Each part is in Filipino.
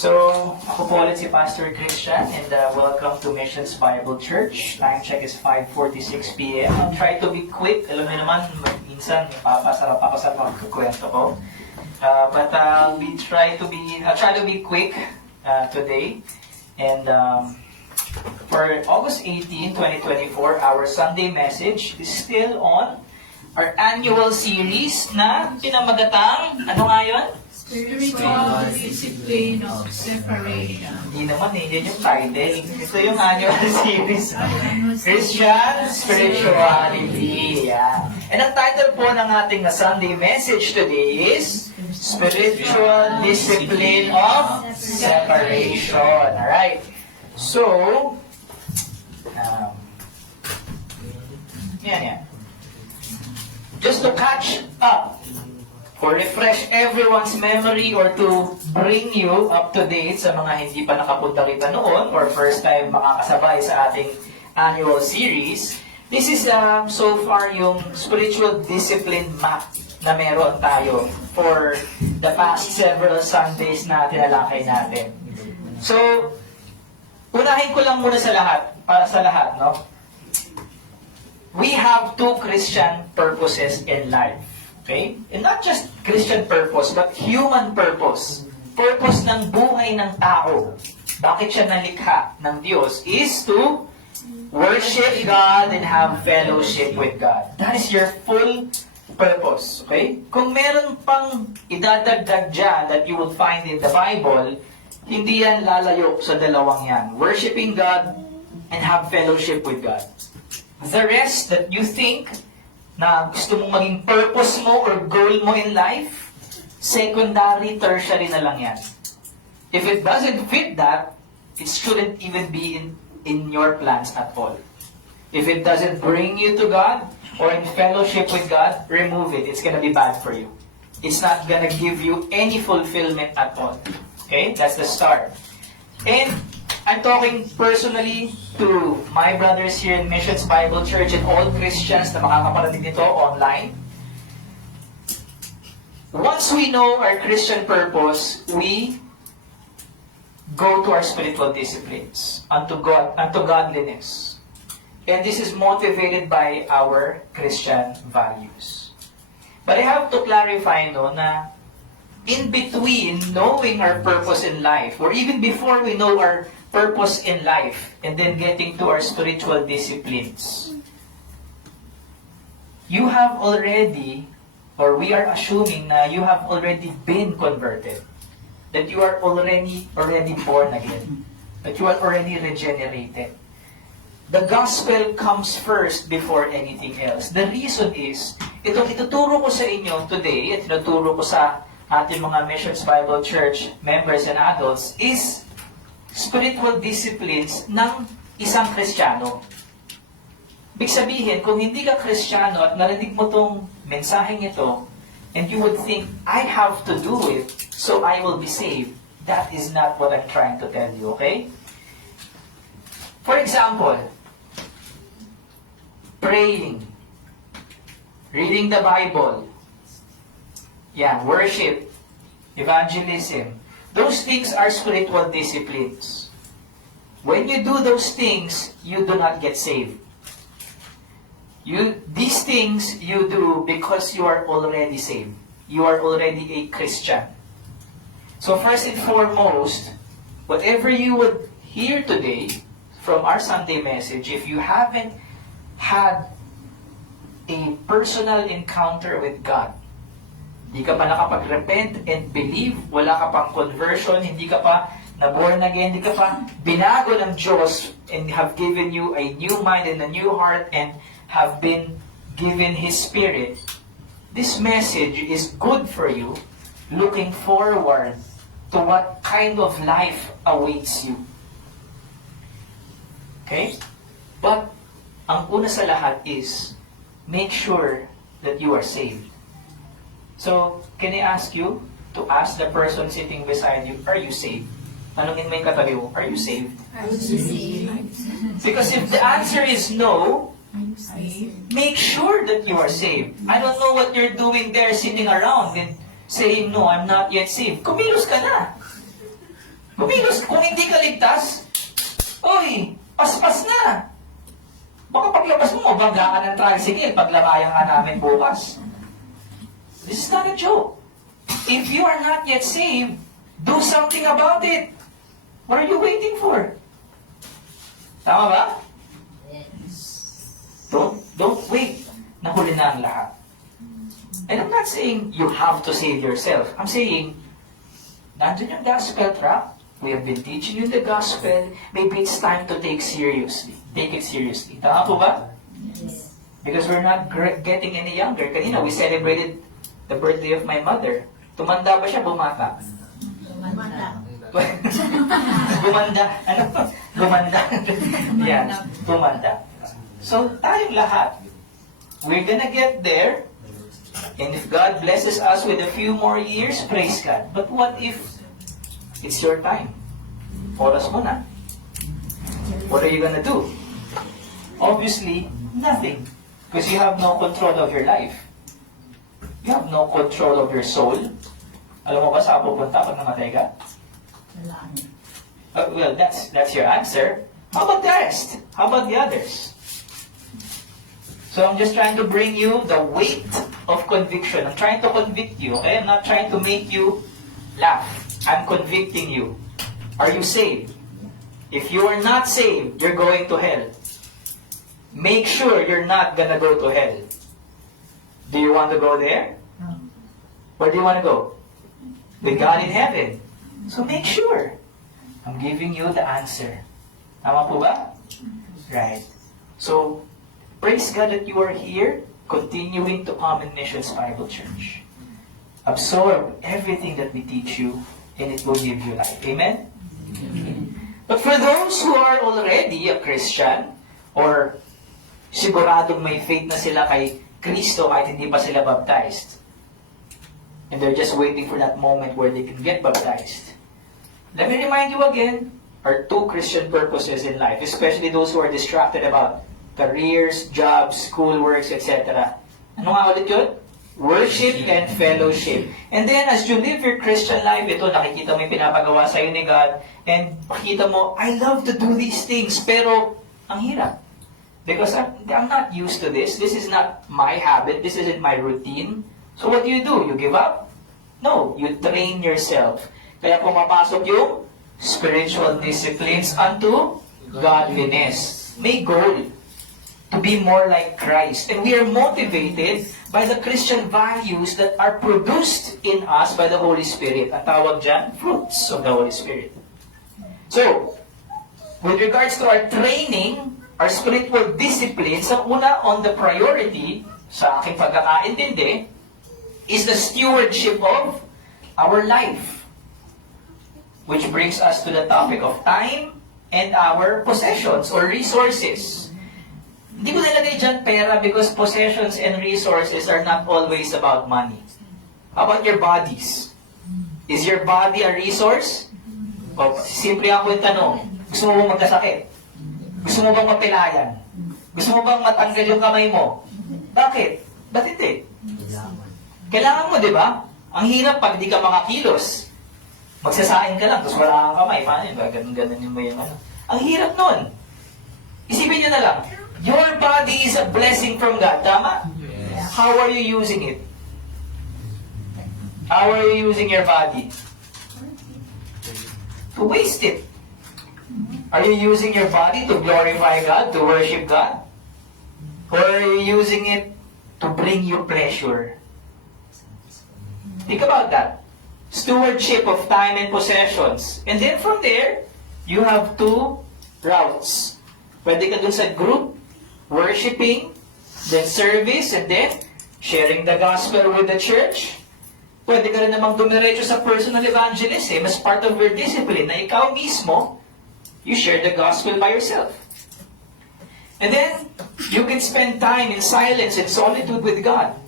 So, ako po ulit si Pastor Christian and welcome to Missions Bible Church. Time check is 5:46 p.m. I'll try to be quick. Alam niyo naman, minsan papasarap magkukwento ko. But I'll try to be quick today. And for August 18, 2024, our Sunday message is still on our annual series na pinamagatang, ano nga yun? Spiritual Discipline of Separation. Hindi naman eh, yun yung title. Ito yung annual series. Christian Spirituality. Yeah. And ang title po ng ating Sunday message today is Spiritual Discipline of Separation. Alright. So, yan. Just to catch up, or refresh everyone's memory or to bring you up to date sa mga hindi pa nakapunta kita noon or first time makakasabay sa ating annual series, this is so far yung spiritual discipline map na meron tayo for the past several Sundays na tinalakay natin. So, unahin ko lang muna para sa lahat, no? We have two Christian purposes in life. Okay? And not just Christian purpose, but human purpose. Purpose ng buhay ng tao. Bakit siya nalikha ng Diyos is to worship God and have fellowship with God. That is your full purpose. Okay? Kung meron pang idadagdag dyan that you will find in the Bible, hindi yan lalayo sa dalawang yan. Worshiping God and have fellowship with God. The rest that you think na gusto mong maging purpose mo or goal mo in life, secondary, tertiary na lang yan. If it doesn't fit that, it shouldn't even be in your plans at all. If it doesn't bring you to God or in fellowship with God, remove it. It's gonna be bad for you. It's not gonna give you any fulfillment at all. Okay? That's the start. And I'm talking personally to my brothers here in Missions Bible Church and all Christians na makakaparating nito online. Once we know our Christian purpose, we go to our spiritual disciplines, unto God, unto godliness. And this is motivated by our Christian values. But I have to clarify na in between knowing our purpose in life, or even before we know our purpose in life, and then getting to our spiritual disciplines, you have already, or we are assuming na you have already been converted, that you are already born again, that you are already regenerated. The gospel comes first before anything else. The reason is, itong ituturo ko sa inyo today, at tinuturo ko sa ating mga Missions Bible Church members and adults, is spiritual disciplines ng isang Kristiyano. Ibig sabihin, kung hindi ka Kristiyano at narinig mo tong mensaheng ito, and you would think, I have to do it so I will be saved. That is not what I'm trying to tell you, okay? For example, praying, reading the Bible, worship, evangelism. Those things are spiritual disciplines. When you do those things, you do not get saved. These things you do because you are already saved. You are already a Christian. So first and foremost, whatever you would hear today from our Sunday message, if you haven't had a personal encounter with God, hindi ka pa nakapag-repent and believe, wala ka pang conversion, hindi ka pa na-born again, hindi ka pa binago ng Diyos and have given you a new mind and a new heart and have been given His Spirit, this message is good for you looking forward to what kind of life awaits you. Okay? But, ang una sa lahat is, make sure that you are saved. So, can I ask you to ask the person sitting beside you, are you saved? Tanungin mo yung katabi mo, are you saved? Are you saved? Because if the answer is no, make sure that you are saved. I don't know what you're doing there sitting around and saying, no, I'm not yet saved. Kumilos ka na. Kumilos, kung hindi ka ligtas, oy, paspas na. Baka paglabas mo, bangga ka ng tricycle, paglakayan ka namin bukas. This is not a joke. If you are not yet saved, do something about it. What are you waiting for? Tama ba? Don't wait. Nahuli na ang lahat. And I'm not saying you have to save yourself. I'm saying, nandun yung gospel track. We have been teaching you the gospel. Maybe it's time to take it seriously. Tama po ba? Yes. Because we're not getting any younger. Kanina, we celebrated the birthday of my mother. Tumanda ba siya? Bumata? Mata. Gumanda. Ano? Gumanda. Yes, tumanda. So, tayong lahat, we're gonna get there. And if God blesses us with a few more years, praise God. But what if it's your time? Oras mo na. What are you gonna do? Obviously, nothing. Because you have no control of your life. You have no control of your soul. Alam mo ba saan pupunta pag namatay ka? Well, that's your answer. How about the rest? How about the others? So I'm just trying to bring you the weight of conviction. I'm trying to convict you, okay? I'm not trying to make you laugh. I'm convicting you. Are you saved? If you are not saved, you're going to hell. Make sure you're not gonna go to hell. Do you want to go there? Where do you want to go? With God in heaven. So make sure. I'm giving you the answer. Tama po ba? Right. So, praise God that you are here, continuing to come in Missions Bible Church. Absorb everything that we teach you, and it will give you life. Amen? But for those who are already a Christian, or siguradong may faith na sila kay Kristo kahit hindi pa sila baptized, and they're just waiting for that moment where they can get baptized, let me remind you again, our two Christian purposes in life, especially those who are distracted about careers, jobs, school works, etc. Ano nga ulit yun? Worship and fellowship. And then, as you live your Christian life, ito, nakikita mo yung pinapagawa sa'yo ni God, and makikita mo, I love to do these things, pero ang hirap. Because I'm not used to this. This is not my habit. This isn't my routine. So what do? You give up? No, you train yourself. Kaya pumapasok yung spiritual disciplines unto godliness. May goal to be more like Christ. And we are motivated by the Christian values that are produced in us by the Holy Spirit. Ang tawag dyan, fruits of the Holy Spirit. So, with regards to our training, our spiritual disciplines, ang una on the priority, sa aking pagkakaintindi, is the stewardship of our life. Which brings us to the topic of time and our possessions or resources. Hindi ko nilagay dyan pera because possessions and resources are not always about money. How about your bodies? Is your body a resource? O, simple ako yung tanong. Gusto mo bang magkasakit? Gusto mo bang mapilayan? Gusto mo bang matanggal yung kamay mo? Bakit? Ba't hindi? Kailangan mo, di ba? Ang hirap pag di ka makakilos. Magsasain ka lang, tapos wala kang kamay. Paano yun ba? Ganun yung may ano. Ang hirap nun. Isipin nyo na lang. Your body is a blessing from God. Tama? Yes. How are you using it? How are you using your body? To waste it. Are you using your body to glorify God, to worship God? Or are you using it to bring you pleasure? Think about that. Stewardship of time and possessions. And then from there, you have two routes. Pwede ka dun sa group, worshiping, then service, and then sharing the gospel with the church. Pwede ka rin namang dumiretso sa personal evangelism as part of your discipline na ikaw mismo, you share the gospel by yourself. And then, you can spend time in silence and solitude with God.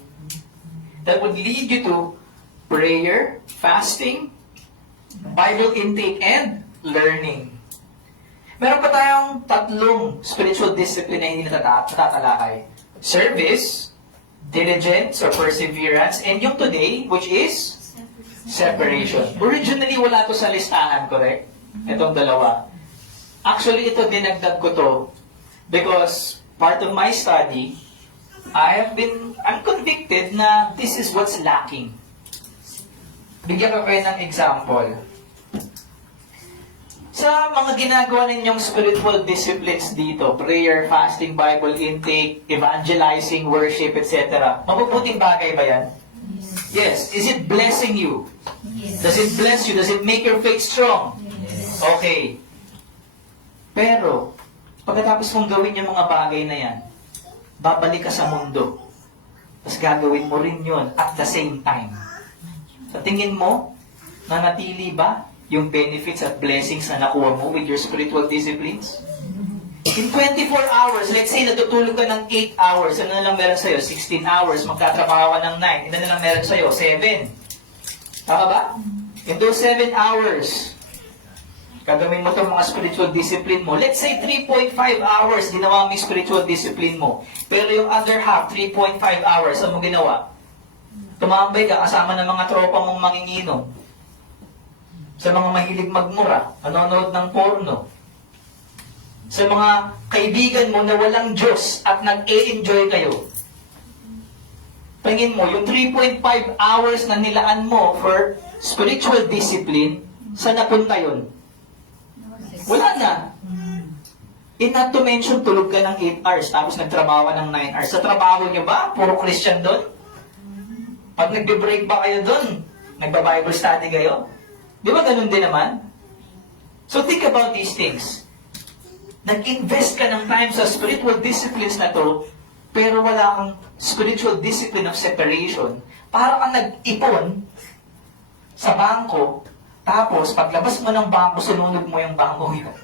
That would lead you to prayer, fasting, Bible intake, and learning. Meron pa tayong tatlong spiritual discipline na hindi natatalakay. Service, diligence or perseverance, and yung today, which is separation. Originally, wala to sa listahan, correct? Itong dalawa. Actually, ito dinagdag ko to because part of my study, I'm convicted na this is what's lacking. Bigyan ko kayo ng example. Sa mga ginagawa ninyong spiritual disciplines dito, prayer, fasting, Bible intake, evangelizing, worship, etc. Mabubuting bagay ba yan? Yes. Is it blessing you? Yes. Does it bless you? Does it make your faith strong? Yes. Okay. Pero, pagkatapos mong gawin yung mga bagay na yan, babalik ka sa mundo. Tapos gagawin mo rin yun at the same time. Sa tingin mo, nanatili ba yung benefits at blessings na nakuha mo with your spiritual disciplines? In 24 hours, let's say natutulog ka ng 8 hours, ano na lang meron sa'yo? 16 hours, magtatrabaho ka ng 9, ano na lang meron sa'yo? 7. Tama ba? In those 7 hours, gagawin mo itong mga spiritual discipline mo. Let's say 3.5 hours ginawa mo yung spiritual discipline mo. Pero yung other half, 3.5 hours, ano mo ginawa? Tumambay ka kasama ng mga tropa mong manginginom. Sa mga mahilig magmura, nanonood ng porno. Sa mga kaibigan mo na walang Diyos at nag-e-enjoy kayo. Tingin mo, yung 3.5 hours na nilaan mo for spiritual discipline, saan napunta yun? Wala na. And not to mention, tulog ka ng 8 hours, tapos nagtrabaho ka ng 9 hours. Sa trabaho nyo ba? Puro Christian doon? Pag nagbe-break ba kayo doon? Nagba-Bible study kayo? Di ba ganun din naman? So think about these things. Nag-invest ka ng time sa spiritual disciplines na to, pero wala kang spiritual discipline of separation. Para kang nag-ipon sa bangko, tapos paglabas mo ng bangko, sununod mo yung bangko yun.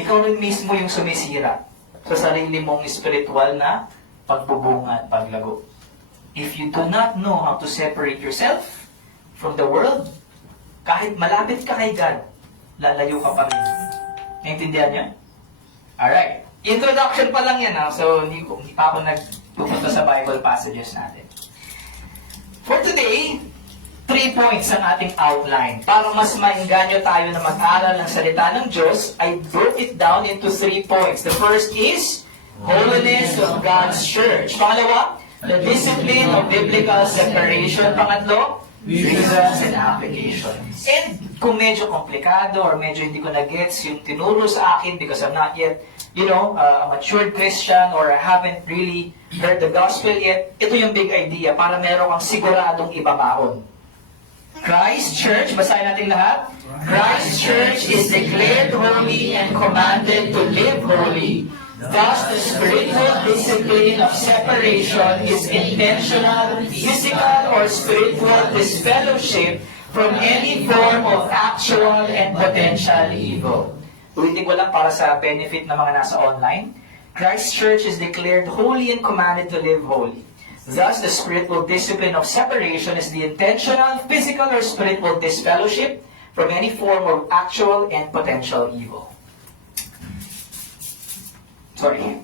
Ikaw rin mismo yung sumisira sa sarili mong spiritual na pagbubunga at paglago. If you do not know how to separate yourself from the world, kahit malapit ka kay God, lalayo ka pa rin. Naintindihan niyo? Alright. Introduction pa lang yan, ha? So hindi pa ako nagpupunta sa Bible passages natin. For today, 3 points ang ating outline. Para mas maingganyo tayo na mag-aral ng salita ng Diyos, I broke it down into 3 points. The first is, holiness of God's church. Pangalawa, the discipline of biblical separation. Pangatlo, reasons and applications. And kung medyo komplikado or medyo hindi ko na-gets yung tinuro sa akin because I'm not yet, a matured Christian or I haven't really heard the gospel yet, ito yung big idea para meron kang siguradong ibabaon. Christ Church, basahin natin lahat. Christ Church is declared holy and commanded to live holy. Thus, the spiritual discipline of separation is intentional, physical, or spiritual disfellowship from any form of actual and potential evil. Ulitin ko lang para sa benefit ng mga nasa online. Christ Church is declared holy and commanded to live holy. Thus, the spiritual discipline of separation is the intentional, physical, or spiritual disfellowship from any form of actual and potential evil. Sorry.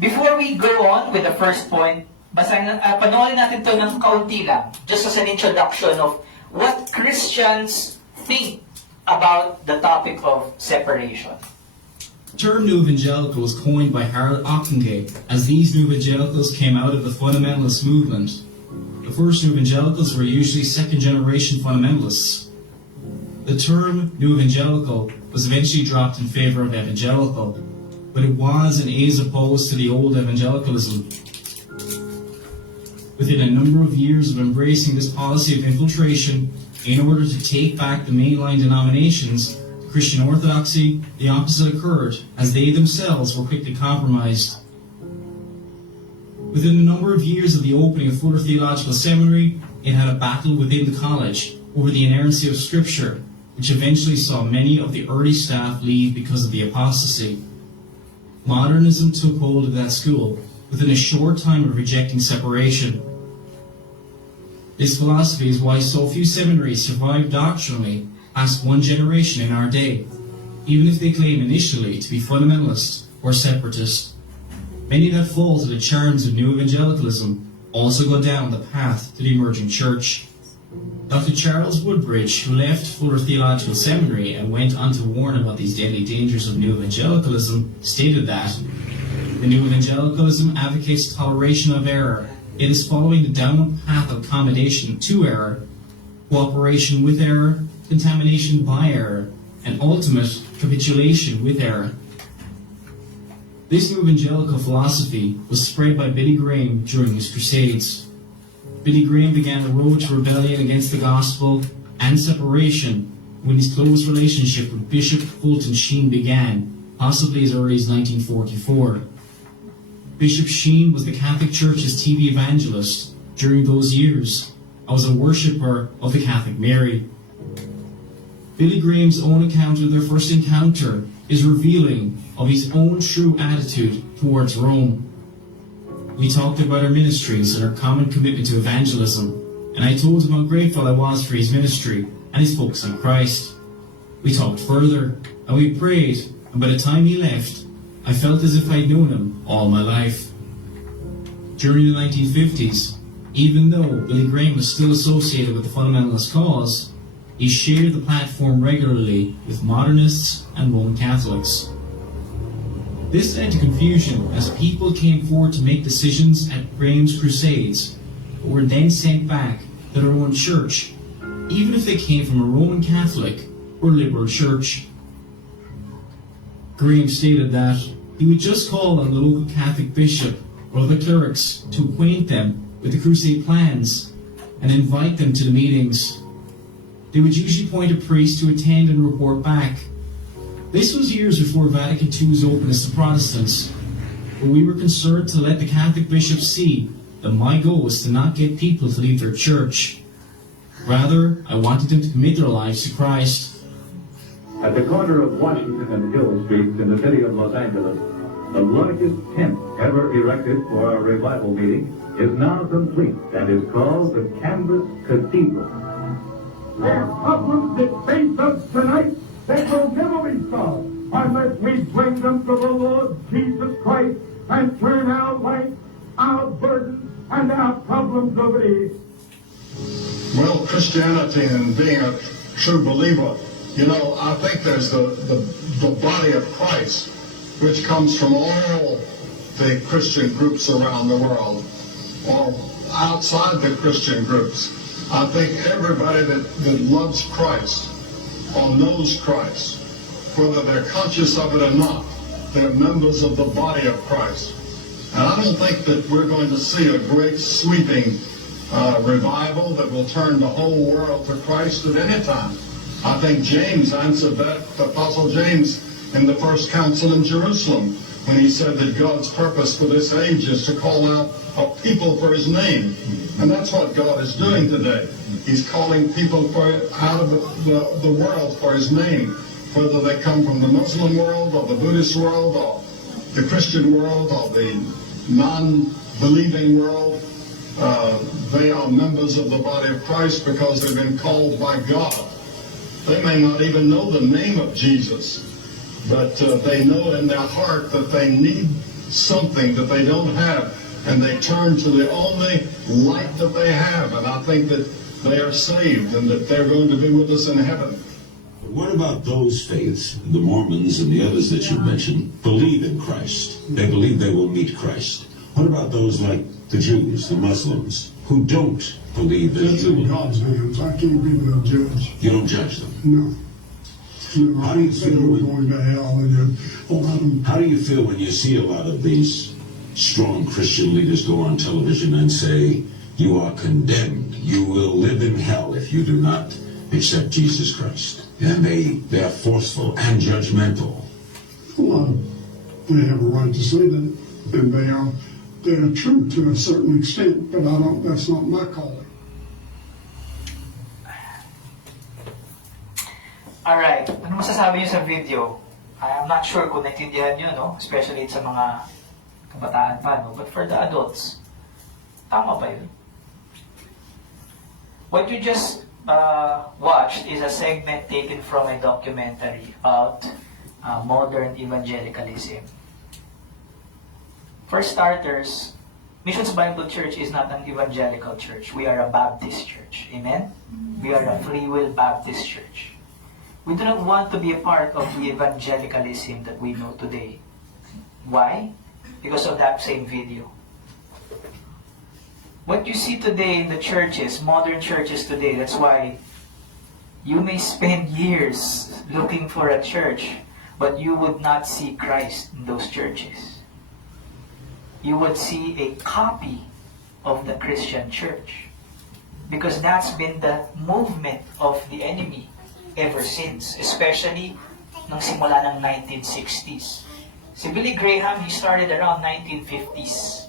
Before we go on with the first point, panoorin natin to ng kaunti lang, just as an introduction of what Christians think about the topic of separation. The term New Evangelical was coined by Harold Ockenga, as these New Evangelicals came out of the fundamentalist movement. The first New Evangelicals were usually second-generation fundamentalists. The term New Evangelical was eventually dropped in favor of evangelical, but it was and is opposed to the old evangelicalism. Within a number of years of embracing this policy of infiltration, in order to take back the mainline denominations, Christian orthodoxy, the opposite occurred, as they themselves were quickly compromised. Within a number of years of the opening of Fuller Theological Seminary, it had a battle within the college over the inerrancy of Scripture, which eventually saw many of the early staff leave because of the apostasy. Modernism took hold of that school within a short time of rejecting separation. This philosophy is why so few seminaries survive doctrinally past one generation in our day, even if they claim initially to be fundamentalist or separatist. Many that fall to the charms of New Evangelicalism also go down the path to the emerging church. Dr. Charles Woodbridge, who left Fuller Theological Seminary and went on to warn about these deadly dangers of New Evangelicalism, stated that the New Evangelicalism advocates toleration of error. It is following the downward path of accommodation to error, cooperation with error, contamination by error, and ultimate capitulation with error. This New Evangelical philosophy was spread by Billy Graham during his crusades. Billy Graham began a road to rebellion against the gospel and separation when his close relationship with Bishop Fulton Sheen began, possibly as early as 1944. Bishop Sheen was the Catholic Church's TV evangelist during those years. I was a worshipper of the Catholic Mary. Billy Graham's own account of their first encounter is revealing of his own true attitude towards Rome. We talked about our ministries and our common commitment to evangelism, and I told him how grateful I was for his ministry and his focus on Christ. We talked further, and we prayed, and by the time he left, I felt as if I'd known him all my life. During the 1950s, even though Billy Graham was still associated with the fundamentalist cause, he shared the platform regularly with modernists and Roman Catholics. This led to confusion as people came forward to make decisions at Graham's crusades, but were then sent back to their own church, even if they came from a Roman Catholic or liberal church. Graham stated that he would just call on the local Catholic bishop or other clerics to acquaint them with the crusade plans and invite them to the meetings. They would usually appoint a priest to attend and report back. This was years before Vatican II's openness to Protestants, but we were concerned to let the Catholic bishops see that my goal was to not get people to leave their church. Rather, I wanted them to commit their lives to Christ. At the corner of Washington and Hill Streets in the city of Los Angeles, the largest tent ever erected for a revival meeting is now complete and is called the Canvas Cathedral. There are problems that face us tonight that will never be solved unless we bring them to the Lord Jesus Christ and turn our life, our burdens, and our problems over to Him. Well, Christianity and being a true believer, you know, I think there's the body of Christ, which comes from all the Christian groups around the world, or outside the Christian groups. I think everybody that loves Christ or knows Christ, whether they're conscious of it or not, they're members of the body of Christ. And I don't think that we're going to see a great sweeping revival that will turn the whole world to Christ at any time. I think James answered that, the Apostle James, in the first council in Jerusalem, when he said that God's purpose for this age is to call out a people for His name. And that's what God is doing today. He's calling people out of the world for His name, whether they come from the Muslim world or the Buddhist world or the Christian world or the non-believing world. They are members of the body of Christ because they've been called by God. They may not even know the name of Jesus, but they know in their heart that they need something that they don't have, and they turn to the only light that they have, and I think that they are saved and that they're going to be with us in heaven. But what about those faiths, the Mormons and the others that you mentioned, believe in Christ? They believe they will meet Christ. What about those like the Jews, the Muslims, who don't believe that That's you in will? God's hands. I can't be no judge. You don't judge them. No. No, How I do you don't say feel we're when- going to hell and then, oh, I don't. How do you feel when you see a lot of these strong Christian leaders go on television and say, you are condemned, you will live in hell if you do not accept Jesus Christ? And they are forceful and judgmental. Well, they have a right to say that, and they're true to a certain extent, but that's not my calling. Alright, ano masasabi niyo sa video? I'm not sure kung naintindihan niyo, no? Especially sa mga kabataan pa, no? But for the adults, tama ba yun? What you just watched is a segment taken from a documentary about modern evangelicalism. For starters, Missions Bible Church is not an evangelical church. We are a Baptist church. Amen? We are a Free Will Baptist church. We do not want to be a part of the evangelicalism that we know today. Why? Because of that same video. What you see today in the churches, modern churches today, that's why you may spend years looking for a church, but you would not see Christ in those churches. You would see a copy of the Christian church. Because that's been the movement of the enemy ever since, especially nang simula ng 1960s. Si Billy Graham, he started around 1950s.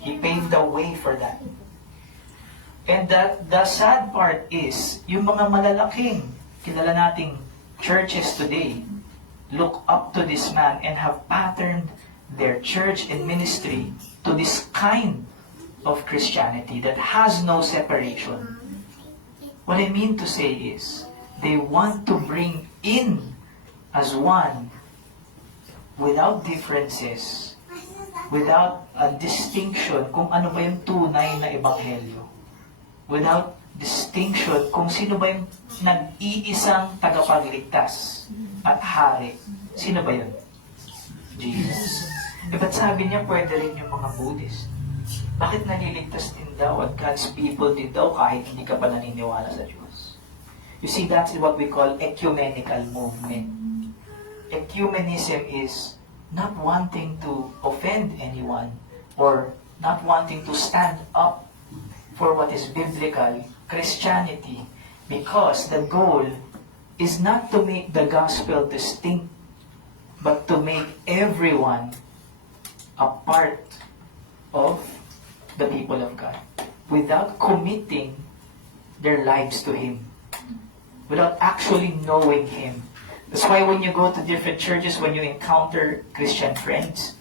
He paved the way for that. And the sad part is, yung mga malalaking kilala nating churches today look up to this man and have patterned their church and ministry to this kind of Christianity that has no separation. What I mean to say is, they want to bring in as one without differences, without a distinction kung ano ba yung tunay na ebanghelyo. Without distinction kung sino ba yung nag-iisang tagapagligtas at hari. Sino ba yun? Jesus. Ba't sabi niya pwede rin yung mga Buddhist? Bakit naliligtas din daw at God's people din daw kahit hindi ka pa naniniwala sa Diyos? You see, that's what we call ecumenical movement. Ecumenism is not wanting to offend anyone or not wanting to stand up for what is biblical Christianity, because the goal is not to make the gospel distinct, but to make everyone a part of the people of God without committing their lives to Him, without actually knowing Him. That's why when you go to different churches, when you encounter Christian friends,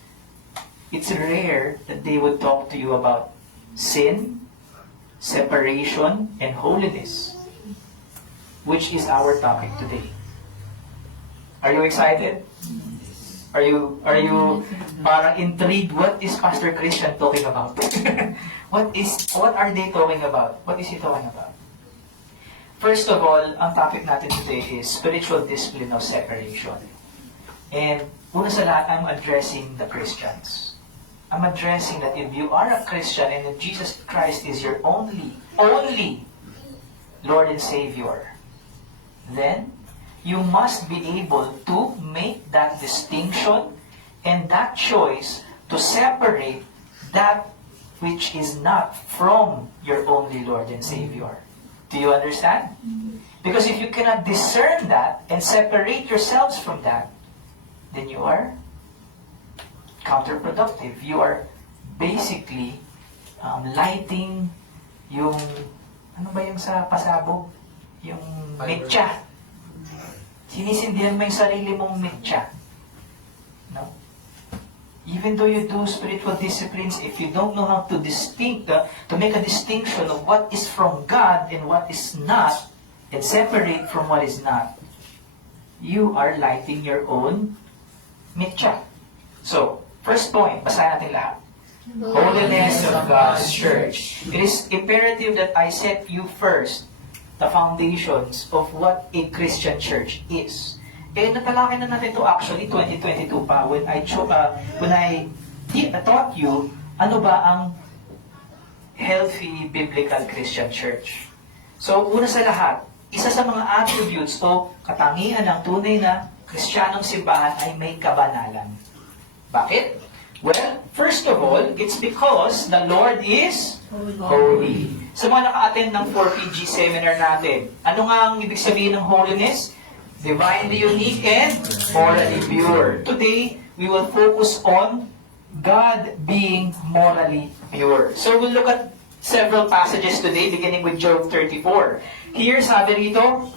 it's rare that they would talk to you about sin, separation, and holiness, which is our topic today. Are you excited? Are you parang intrigued? What is Pastor Christian talking about? What are they talking about? What is he talking about? First of all, ang topic natin today is spiritual discipline of separation. And una sa lahat, I'm addressing the Christians. I'm addressing that if you are a Christian and if Jesus Christ is your only Lord and Savior, then you must be able to make that distinction and that choice to separate that which is not from your only Lord and Savior. Do you understand? Because if you cannot discern that and separate yourselves from that, then you are counterproductive. You are basically lighting yung, ano ba yung sa pasabog? Yung mitya. Sinisindihan mo yung sarili mong mitya. No? Even though you do spiritual disciplines, if you don't know how to make a distinction of what is from God and what is not, and separate from what is not, you are lighting your own mitya. So, first point, basahin natin lahat. Holiness of God's church. It is imperative that I set you first the foundations of what a Christian church is. Eh, natalakay na natin ito actually 2022 pa when I taught you ano ba ang healthy biblical Christian church. So, una sa lahat, isa sa mga attributes o katangian ng tunay na Kristiyanong simbahan ay may kabanalan. Bakit? Well, first of all, it's because the Lord is holy. Sa mga naka-attend ng 4PG seminar natin, ano nga ang ibig sabihin ng holiness? Divinely unique and morally pure. Today, we will focus on God being morally pure. So we'll look at several passages today, beginning with Job 34. Here, sabi rito,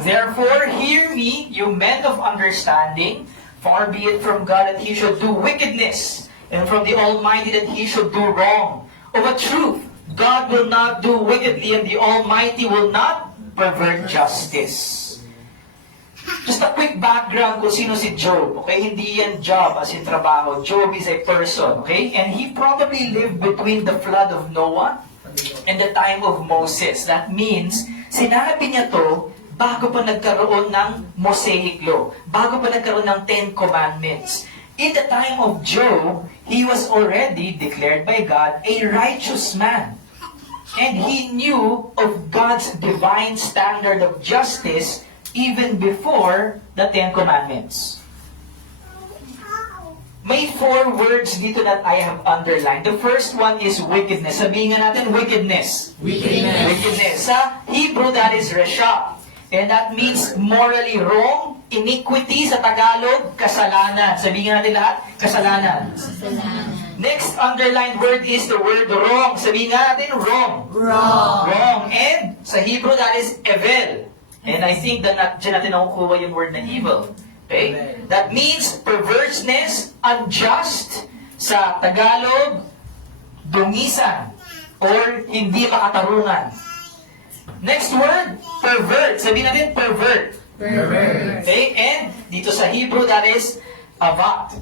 therefore, hear me, you men of understanding, far be it from God that he should do wickedness, and from the Almighty that he should do wrong. Of a truth, God will not do wickedly, and the Almighty will not pervert justice. Just a quick quick background kung sino si Job. Okay, hindi yan job as in trabaho. Job is a person. Okay, and he probably lived between the flood of Noah and the time of Moses. That means, sinabi niya to bago pa nagkaroon ng Mosaic Law, bago pa nagkaroon ng Ten Commandments. In the time of Job, he was already declared by God a righteous man. And he knew of God's divine standard of justice even before the Ten Commandments. May 4 words dito that I have underlined. The first one is wickedness. Sabihin nga natin, wickedness. Wickedness. Wickedness. Sa Hebrew, that is resha. And that means morally wrong, iniquity. Sa Tagalog, kasalanan. Sabihin natin lahat, kasalanan. Kasalanan. Next underlined word is the word wrong. Sabihin nga natin, wrong. Wrong. Wrong. And sa Hebrew, that is evil. And I think that dyan natin nakukuha yung word na evil. Okay? That means perverseness, unjust. Sa Tagalog, dungisan. Or hindi makatarungan. Next word, pervert. Sabihin natin, pervert. Pervert. Okay? And dito sa Hebrew, that is avat.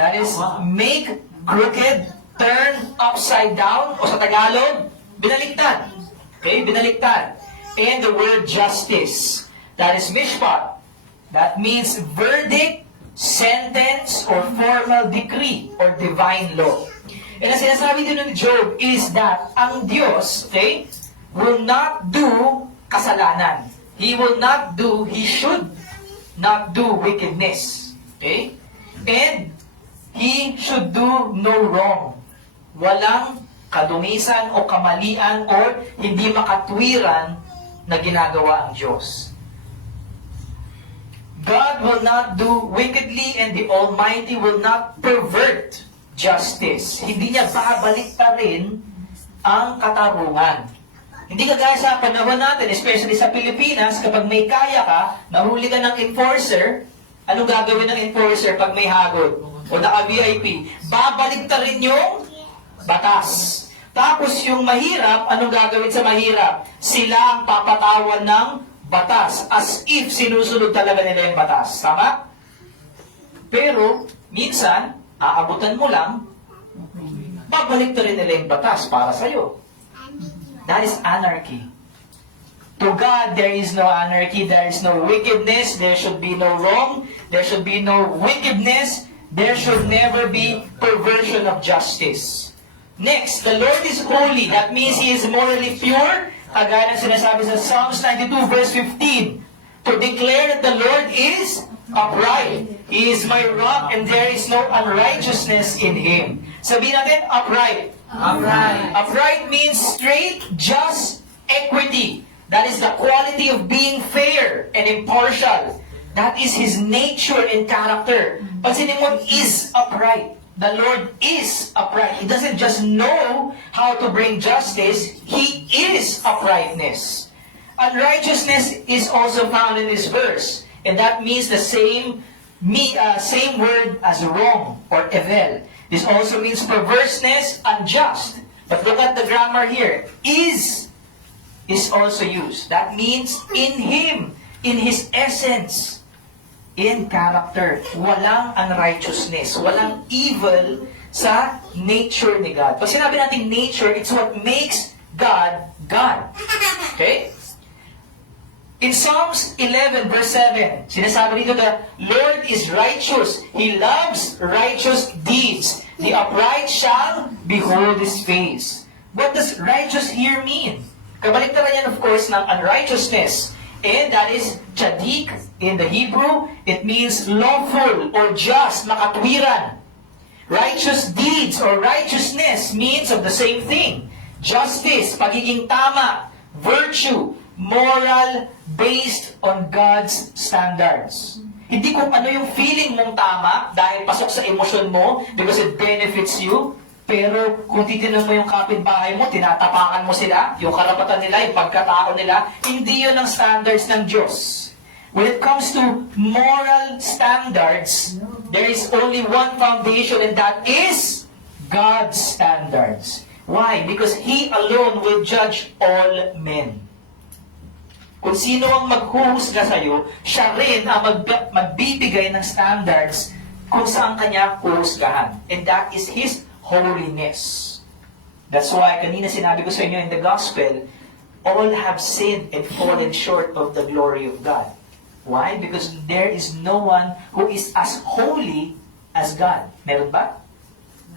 That is make crooked, turn upside down, o sa Tagalog, binaliktad. Okay, binaliktad. And the word justice, that is mishpat. That means verdict, sentence, or formal decree, or divine law. And ang sinasabi din ni Job is that ang Diyos, okay, will not do kasalanan. He will not do, he should not do wickedness. Okay? And he should do no wrong. Walang kadumisan o kamalian o hindi makatwiran na ginagawa ang Diyos. God will not do wickedly and the Almighty will not pervert justice. Hindi niya babalik pa rin ang katarungan. Hindi kagaya sa panahon natin, especially sa Pilipinas, kapag may kaya ka, nahuli ka ng enforcer, anong gagawin ng enforcer pag may hagod? O naka-VIP, babalik ta rin yung batas. Tapos yung mahirap, anong gagawin sa mahirap? Sila ang papatawan ng batas, as if sinusunod talaga nila yung batas. Tama? Pero, minsan, aabutan mo lang, babalik ta rin nila yung batas para sa'yo. That is anarchy. To God, there is no anarchy, there is no wickedness, there should be no wrong, there should be no wickedness, there should never be perversion of justice. Next, the Lord is holy. That means He is morally pure. Kagaya ng sinasabi sa Psalms 92 verse 15. To declare that the Lord is upright. He is my rock and there is no unrighteousness in Him. Sabihin natin, upright. Upright. Upright means straight, just, equity. That is the quality of being fair and impartial. That is His nature and character. Pansinin mo, is upright. The Lord is upright. He doesn't just know how to bring justice. He is uprightness. Unrighteousness is also found in this verse. And that means the same word as wrong or evil. This also means perverseness, unjust. But look at the grammar here. Is also used. That means in Him, in His essence, in character. Walang unrighteousness, walang evil sa nature ni God. Pag sinabi natin nature, it's what makes God, God. Okay? In Psalms 11 verse 7, sinasabi dito the Lord is righteous. He loves righteous deeds. The upright shall behold His face. What does righteous here mean? Kabaliktaran yan, of course, ng unrighteousness. And that is tzadik in the Hebrew. It means lawful or just, makatwiran. Righteous deeds or righteousness means of the same thing. Justice, pagiging tama, virtue, moral, based on God's standards. Hindi kung ano yung feeling mong tama dahil pasok sa emosyon mo because it benefits you. Pero kung titignan mo yung kapitbahay mo, tinatapakan mo sila, yung karapatan nila, yung pagkatao nila, hindi yun ang standards ng Diyos. When it comes to moral standards, there is only one foundation and that is God's standards. Why? Because He alone will judge all men. Kung sino ang maghuhusga sa'yo, siya rin ang magbibigay ng standards kung saan kanya huhusgahan. And that is His holiness. That's why, kanina sinabi ko sa inyo in the gospel, all have sinned and fallen short of the glory of God. Why? Because there is no one who is as holy as God. Meron ba?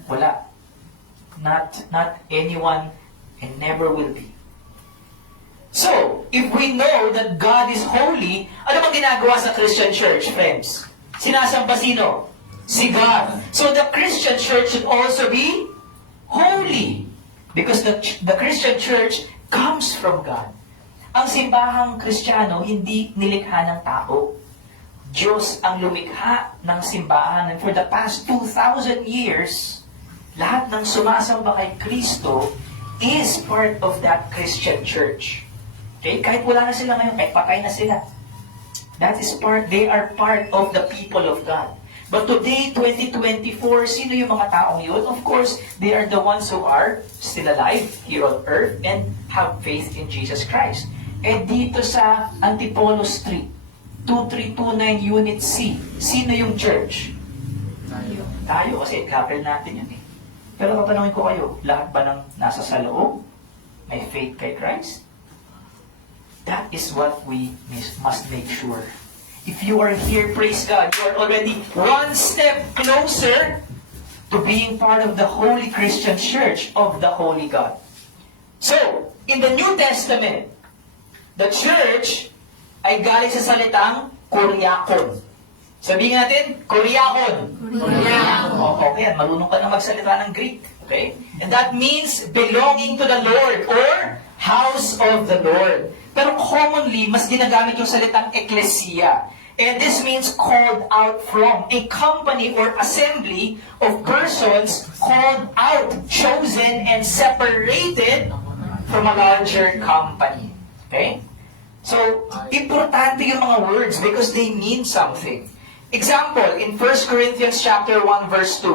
Wala. Not anyone and never will be. So, if we know that God is holy, ano bang ginagawa sa Christian church, friends? Sinasamba sino? Si God. So the Christian church should also be holy. Because the Christian church comes from God. Ang simbahang Kristiyano, hindi nilikha ng tao. Diyos ang lumikha ng simbahan. And for the past 2,000 years, lahat ng sumasamba kay Kristo is part of that Christian church. Okay? Kahit wala na sila ngayon, kahit patay na sila. That is they are part of the people of God. But today, 2024, sino yung mga taong yun? Of course, they are the ones who are still alive here on earth and have faith in Jesus Christ. Eh dito sa Antipolo Street, 2329 Unit C, sino yung church? Tayo, kasi couple natin yun eh. Pero tatanungin ko kayo, lahat ba ng nasa sa loob may faith kay Christ? That is what we must make sure. If you are here, praise God, you are already one step closer to being part of the Holy Christian Church of the Holy God. So, in the New Testament, the church ay galing sa salitang Kuriakon. Sabihin natin, Kuriakon. Okay, marunong ka na magsalita ng Greek. Okay? And that means belonging to the Lord or house of the Lord. Pero commonly, mas ginagamit yung salitang ecclesia. And this means called out from, a company or assembly of persons called out, chosen, and separated from a larger company. Okay? So, importante yung mga words because they mean something. Example, in 1 Corinthians chapter 1, verse 2.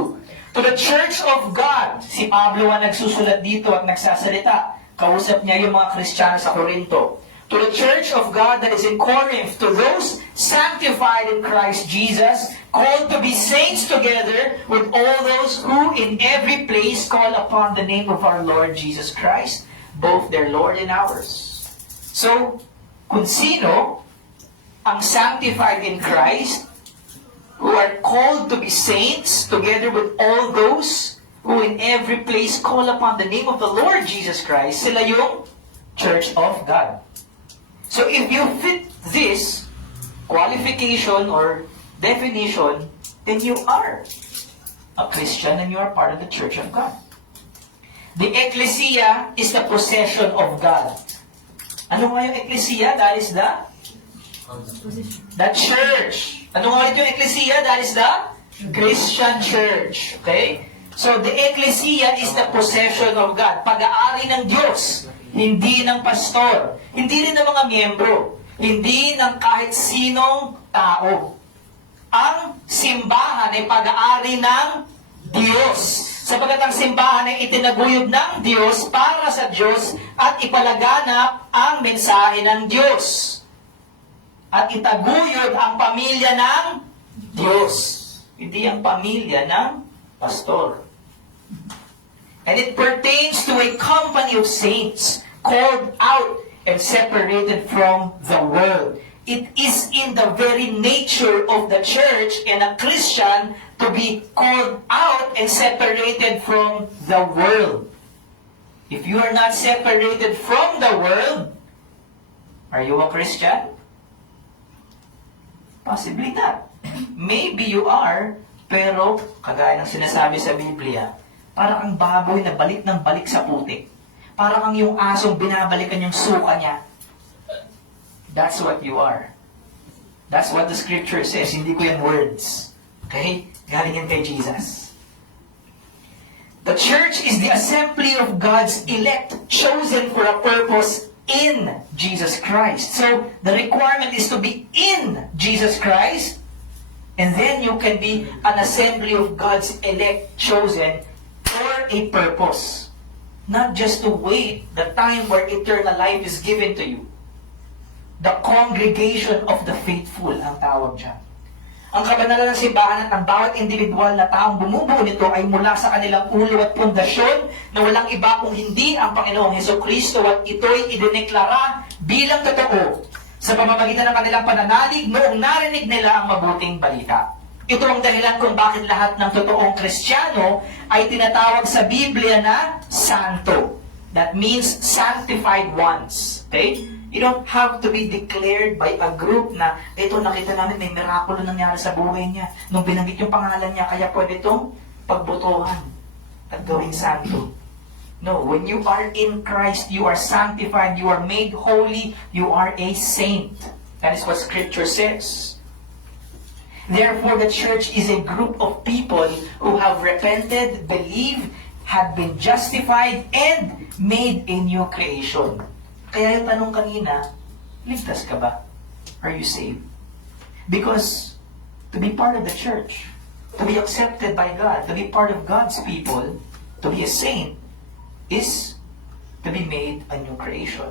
To the church of God, si Pablo ang nagsusulat dito at nagsasalita. Kausap niya yung mga Kristiyano sa Corinto. To the church of God that is in Corinth, to those sanctified in Christ Jesus, called to be saints together with all those who in every place call upon the name of our Lord Jesus Christ, both their Lord and ours. So, kung sino ang sanctified in Christ, who are called to be saints together with all those who in every place call upon the name of the Lord Jesus Christ, sila yung Church of God. So if you fit this qualification or definition, then you are a Christian and you are part of the Church of God. The ecclesia is the possession of God. Ano nga yung ecclesia? That is the church. Ano nga yung ecclesia? That is the Christian church. Okay? So the ecclesia is the possession of God. Pag-aari ng Diyos. Hindi ng pastor, hindi rin ng mga miyembro, hindi ng kahit sinong tao. Ang simbahan ay pag-aari ng Diyos. Sapagkat ang simbahan ay itinaguyod ng Diyos para sa Diyos at ipalaganap ang mensahe ng Diyos. At itaguyod ang pamilya ng Diyos. Hindi ang pamilya ng pastor. And it pertains to a company of saints called out and separated from the world. It is in the very nature of the church and a Christian to be called out and separated from the world. If you are not separated from the world, are you a Christian? Possibly not. Maybe you are, pero kagaya ng sinasabi sa Biblia, parang ang baboy na balik ng balik sa putik. Parang ang yung asong binabalikan yung suka niya. That's what you are. That's what the scripture says. Hindi ko yan words. Okay? Galing yan kay Jesus. The church is the assembly of God's elect, chosen for a purpose in Jesus Christ. So, the requirement is to be in Jesus Christ, and then you can be an assembly of God's elect, chosen for a purpose. Not just to wait the time where eternal life is given to you. The congregation of the faithful ang tawag dyan. Ang kabanalan ng simbahan at ang bawat individual na taong bumubuo nito ay mula sa kanilang ulo at pundasyon na walang iba kung hindi ang Panginoong Hesukristo at ito'y idineklara bilang totoo sa pamamagitan ng kanilang pananalig noong narinig nila ang mabuting balita. Ito ang dahilan kung bakit lahat ng totoong Kristiyano ay tinatawag sa Biblia na santo. That means sanctified ones. Okay? You don't have to be declared by a group na ito nakita namin may mirakulo nangyari sa buhay niya. Nung binanggit yung pangalan niya, kaya pwede itong pagbotohan at gawing santo. No, when you are in Christ, you are sanctified, you are made holy, you are a saint. That is what Scripture says. Therefore, the church is a group of people who have repented, believed, have been justified, and made a new creation. Kaya yung tanong kanina, ligtas ka ba? Are you saved? Because to be part of the church, to be accepted by God, to be part of God's people, to be a saint, is to be made a new creation.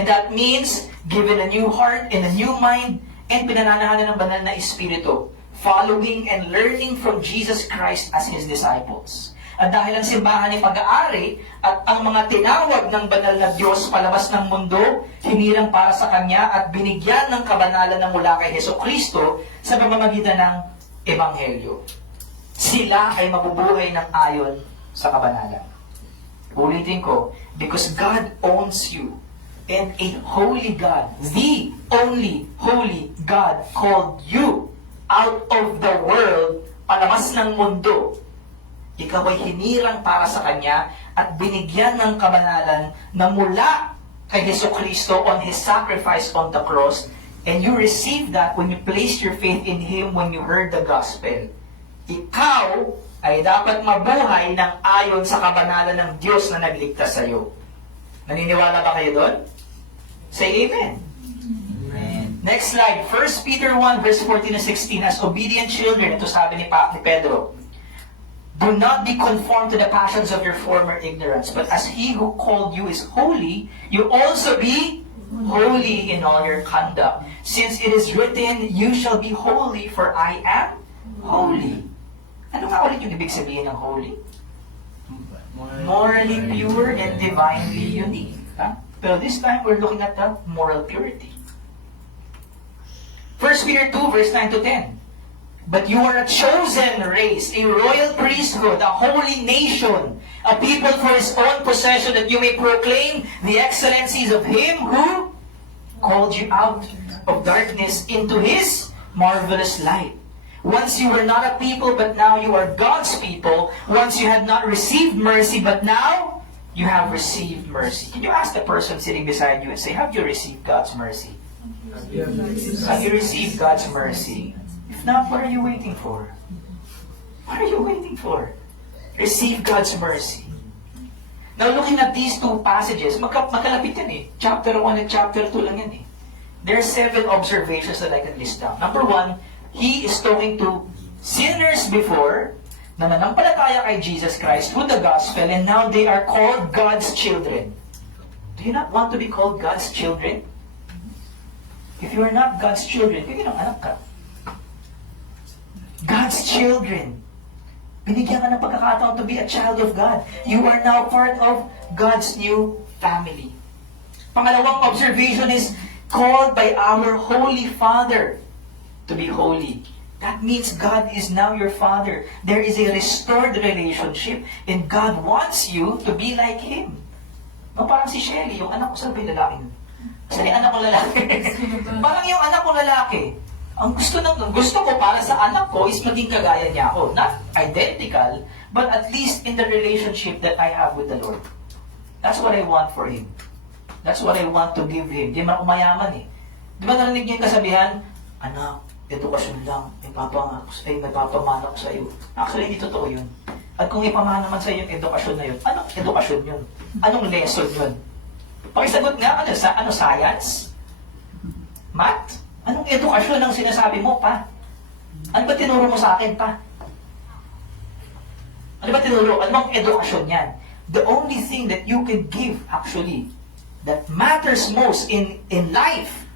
And that means given a new heart and a new mind and pinananahanan ng banal na espiritu, following and learning from Jesus Christ as His disciples. At dahil ang simbahan ay pag-aari at ang mga tinawag ng banal na Diyos palabas ng mundo, hinirang para sa Kanya at binigyan ng kabanalan na mula kay Hesukristo sa pamamagitan ng Ebanghelyo. Sila ay mabubuhay ng ayon sa kabanalan. Ulitin ko, because God owns you, and a holy God, the only holy God called you out of the world, palabas ng mundo, ikaw ay hinirang para sa Kanya at binigyan ng kabanalan na mula kay Hesukristo on His sacrifice on the cross, and you receive that when you place your faith in Him when you heard the gospel. Ikaw ay dapat mabuhay ng ayon sa kabanalan ng Diyos na nagligtas sa iyo. Naniniwala ba kayo doon? Say amen. Amen. Next slide. 1 Peter 1 verse 14 and 16. As obedient children, ito sabi ni Pedro, do not be conformed to the passions of your former ignorance, but as He who called you is holy, you also be holy in all your conduct. Since it is written, you shall be holy, for I am holy. Ano nga ulit yung ibig sabihin ng holy? Morally pure and divinely unique. Huh? Pero this time, we're looking at the moral purity. 1 Peter 2 verse 9 to 10. But you are a chosen race, a royal priesthood, a holy nation, a people for His own possession, that you may proclaim the excellencies of Him who called you out of darkness into His marvelous light. Once you were not a people, but now you are God's people. Once you had not received mercy, but now you have received mercy. Can you ask the person sitting beside you and say, have you received God's mercy? Have you received God's mercy? If not, what are you waiting for? What are you waiting for? Receive God's mercy. Now, looking at these two passages, magkalapit yan eh. Chapter 1 and chapter 2 lang yan eh. There are 7 observations that I can list down. Number 1, He is talking to sinners before na nanampalataya kay Jesus Christ through the gospel, and now they are called God's children. Do you not want to be called God's children? If you are not God's children, hindi nang anak ka. God's children. Binigyan ka ng pagkakataon to be a child of God. You are now part of God's new family. Pangalawang observation is called by our Holy Father to be holy. That means God is now your Father. There is a restored relationship, and God wants you to be like Him. No, parang si Shelly, yung anak ko sa lalaki. Kasi anak ko lalaki. Parang yung anak ko lalaki. Ang gusto ko para sa anak ko is maging kagaya niya ako. Not identical, but at least in the relationship that I have with the Lord. That's what I want for him. That's what I want to give him. Di man umayaman eh. Di ba narinig niyo yung kasabihan, anak, edukasyon lang, nagpapamana ko sa iyo. Actually, hindi totoo yun. At kung ipamana naman sa iyo yung edukasyon na yun, anong edukasyon yun? Anong lesson yun? Pakisagot nga, ano science? Math? Anong edukasyon ang sinasabi mo, pa? Ano ba tinuro mo sa akin, pa? Ano ba tinuro? Anong edukasyon yan? The only thing that you can give, actually, that matters most in life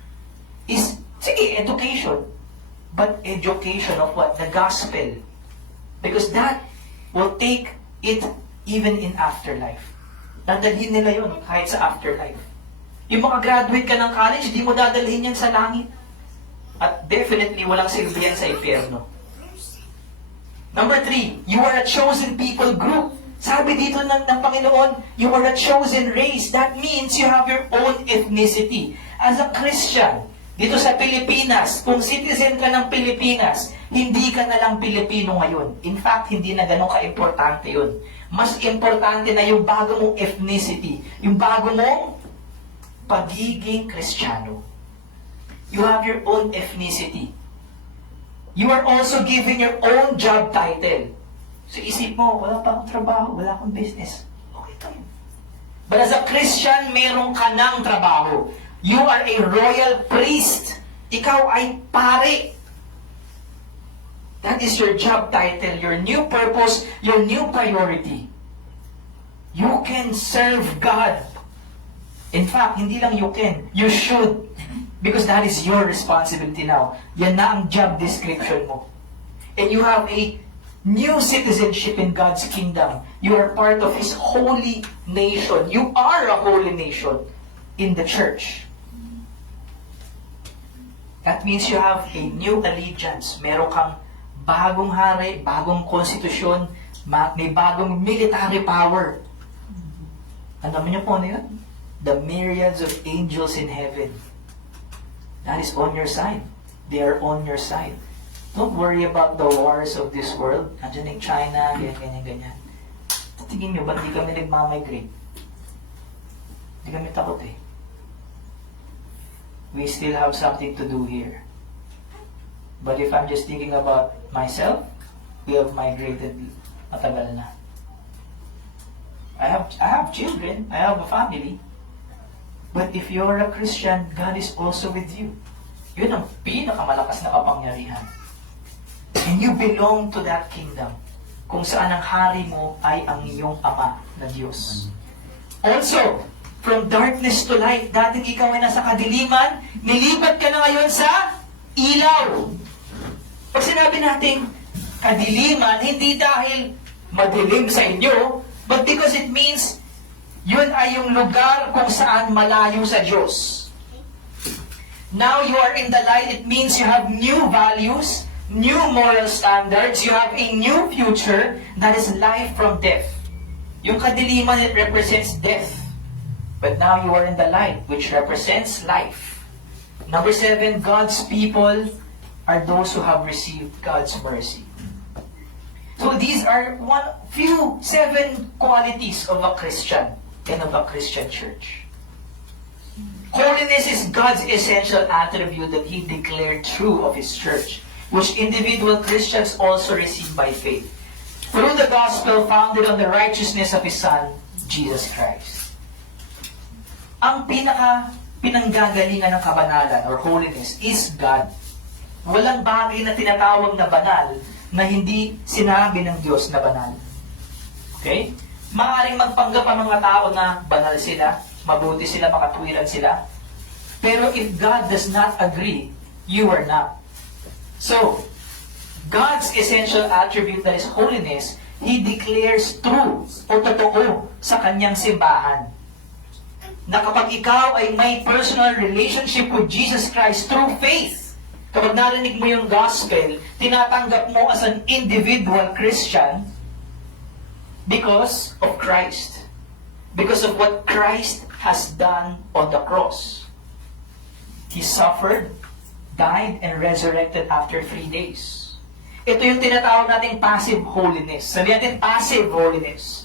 is, sige, education. But education of what? The gospel. Because that will take it even in afterlife. Dadalhin nila yun kahit sa afterlife. Yung mga graduate ka ng college, di mo dadalhin yan sa langit. At definitely, walang silbi yan sa impyerno. Number 3, you are a chosen people group. Sabi dito ng Panginoon, you are a chosen race. That means you have your own ethnicity. As a Christian, dito sa Pilipinas, kung citizen ka ng Pilipinas, hindi ka na lang Pilipino ngayon. In fact, hindi na ganun ka-importante yun. Mas importante na yung bago mong ethnicity, yung bago mong pagiging Kristiyano. You have your own ethnicity. You are also given your own job title. So isip mo, wala pa akong trabaho, wala akong business. Okay to yun. But as a Christian, meron ka ng trabaho. You are a royal priest. Ikaw ay pare. That is your job title, your new purpose, your new priority. You can serve God. In fact, hindi lang you can, you should. Because that is your responsibility now. Yan na ang job description mo. And you have a new citizenship in God's kingdom. You are part of His holy nation. You are a holy nation in the church. That means you have a new allegiance. Meron kang bagong hari, bagong konstitusyon, may bagong military power. Alam niyo po ano yun? The myriads of angels in heaven. That is on your side. They are on your side. Don't worry about the wars of this world. Andiyan yung China, ganyan. Tingin nyo, ba't di kami nagmamigrate? Di kami takot eh. We still have something to do here. But if I'm just thinking about myself, we have migrated matagal na. I have children, I have a family. But if you're a Christian, God is also with you. Yun ang pinakamalakas na kapangyarihan. And you belong to that kingdom. Kung saan ang hari mo ay ang iyong Ama na Diyos. Also, from darkness to light, dating ikaw ay nasa kadiliman, nilipat ka na ngayon sa ilaw. Pag sinabi natin kadiliman, hindi dahil madilim sa inyo, but because it means yun ay yung lugar kung saan malayo sa Diyos. Now you are in the light, it means you have new values, new moral standards, you have a new future that is life from death. Yung kadiliman, it represents death. But now you are in the light, which represents life. Number 7, God's people are those who have received God's mercy. So these are few 7 qualities of a Christian and of a Christian church. Holiness is God's essential attribute that He declared true of His church, which individual Christians also receive by faith, through the gospel founded on the righteousness of His Son, Jesus Christ. Ang pinanggagalingan ng kabanalan or holiness is God. Walang bagay na tinatawag na banal na hindi sinabi ng Diyos na banal. Okay? Maaaring magpanggap ang mga tao na banal sila, mabuti sila, makatwiran sila. Pero if God does not agree, you are not. So, God's essential attribute that is holiness, He declares true o totoo sa kanyang simbahan. Na kapag ikaw ay may personal relationship with Jesus Christ through faith, kapag narinig mo yung gospel, tinatanggap mo as an individual Christian because of Christ. Because of what Christ has done on the cross. He suffered, died, and resurrected after 3 days. Ito yung tinatawag nating passive holiness. Sabihin natin, passive holiness.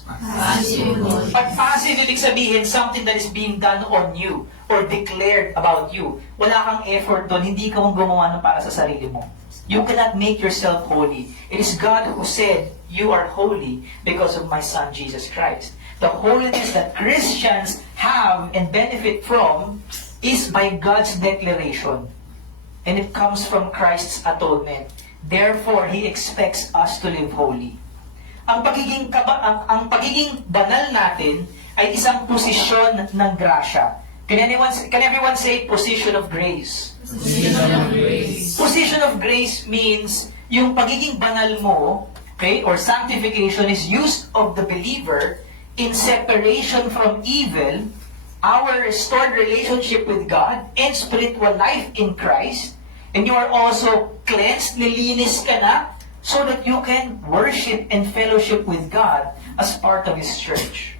Pag passive, ibig sabihin, something that is being done on you or declared about you. Wala kang effort doon, hindi ka mong gumawa ng para sa sarili mo. You cannot make yourself holy. It is God who said, you are holy because of my Son, Jesus Christ. The holiness that Christians have and benefit from is by God's declaration. And it comes from Christ's atonement. Therefore, He expects us to live holy. Ang pagiging banal natin ay isang posisyon ng grasya. Can everyone say position of grace? Position of grace. Position of grace means yung pagiging banal mo, okay, or sanctification is used of the believer in separation from evil, our restored relationship with God, and spiritual life in Christ, and you are also cleansed, nilinis ka na, so that you can worship and fellowship with God as part of His church.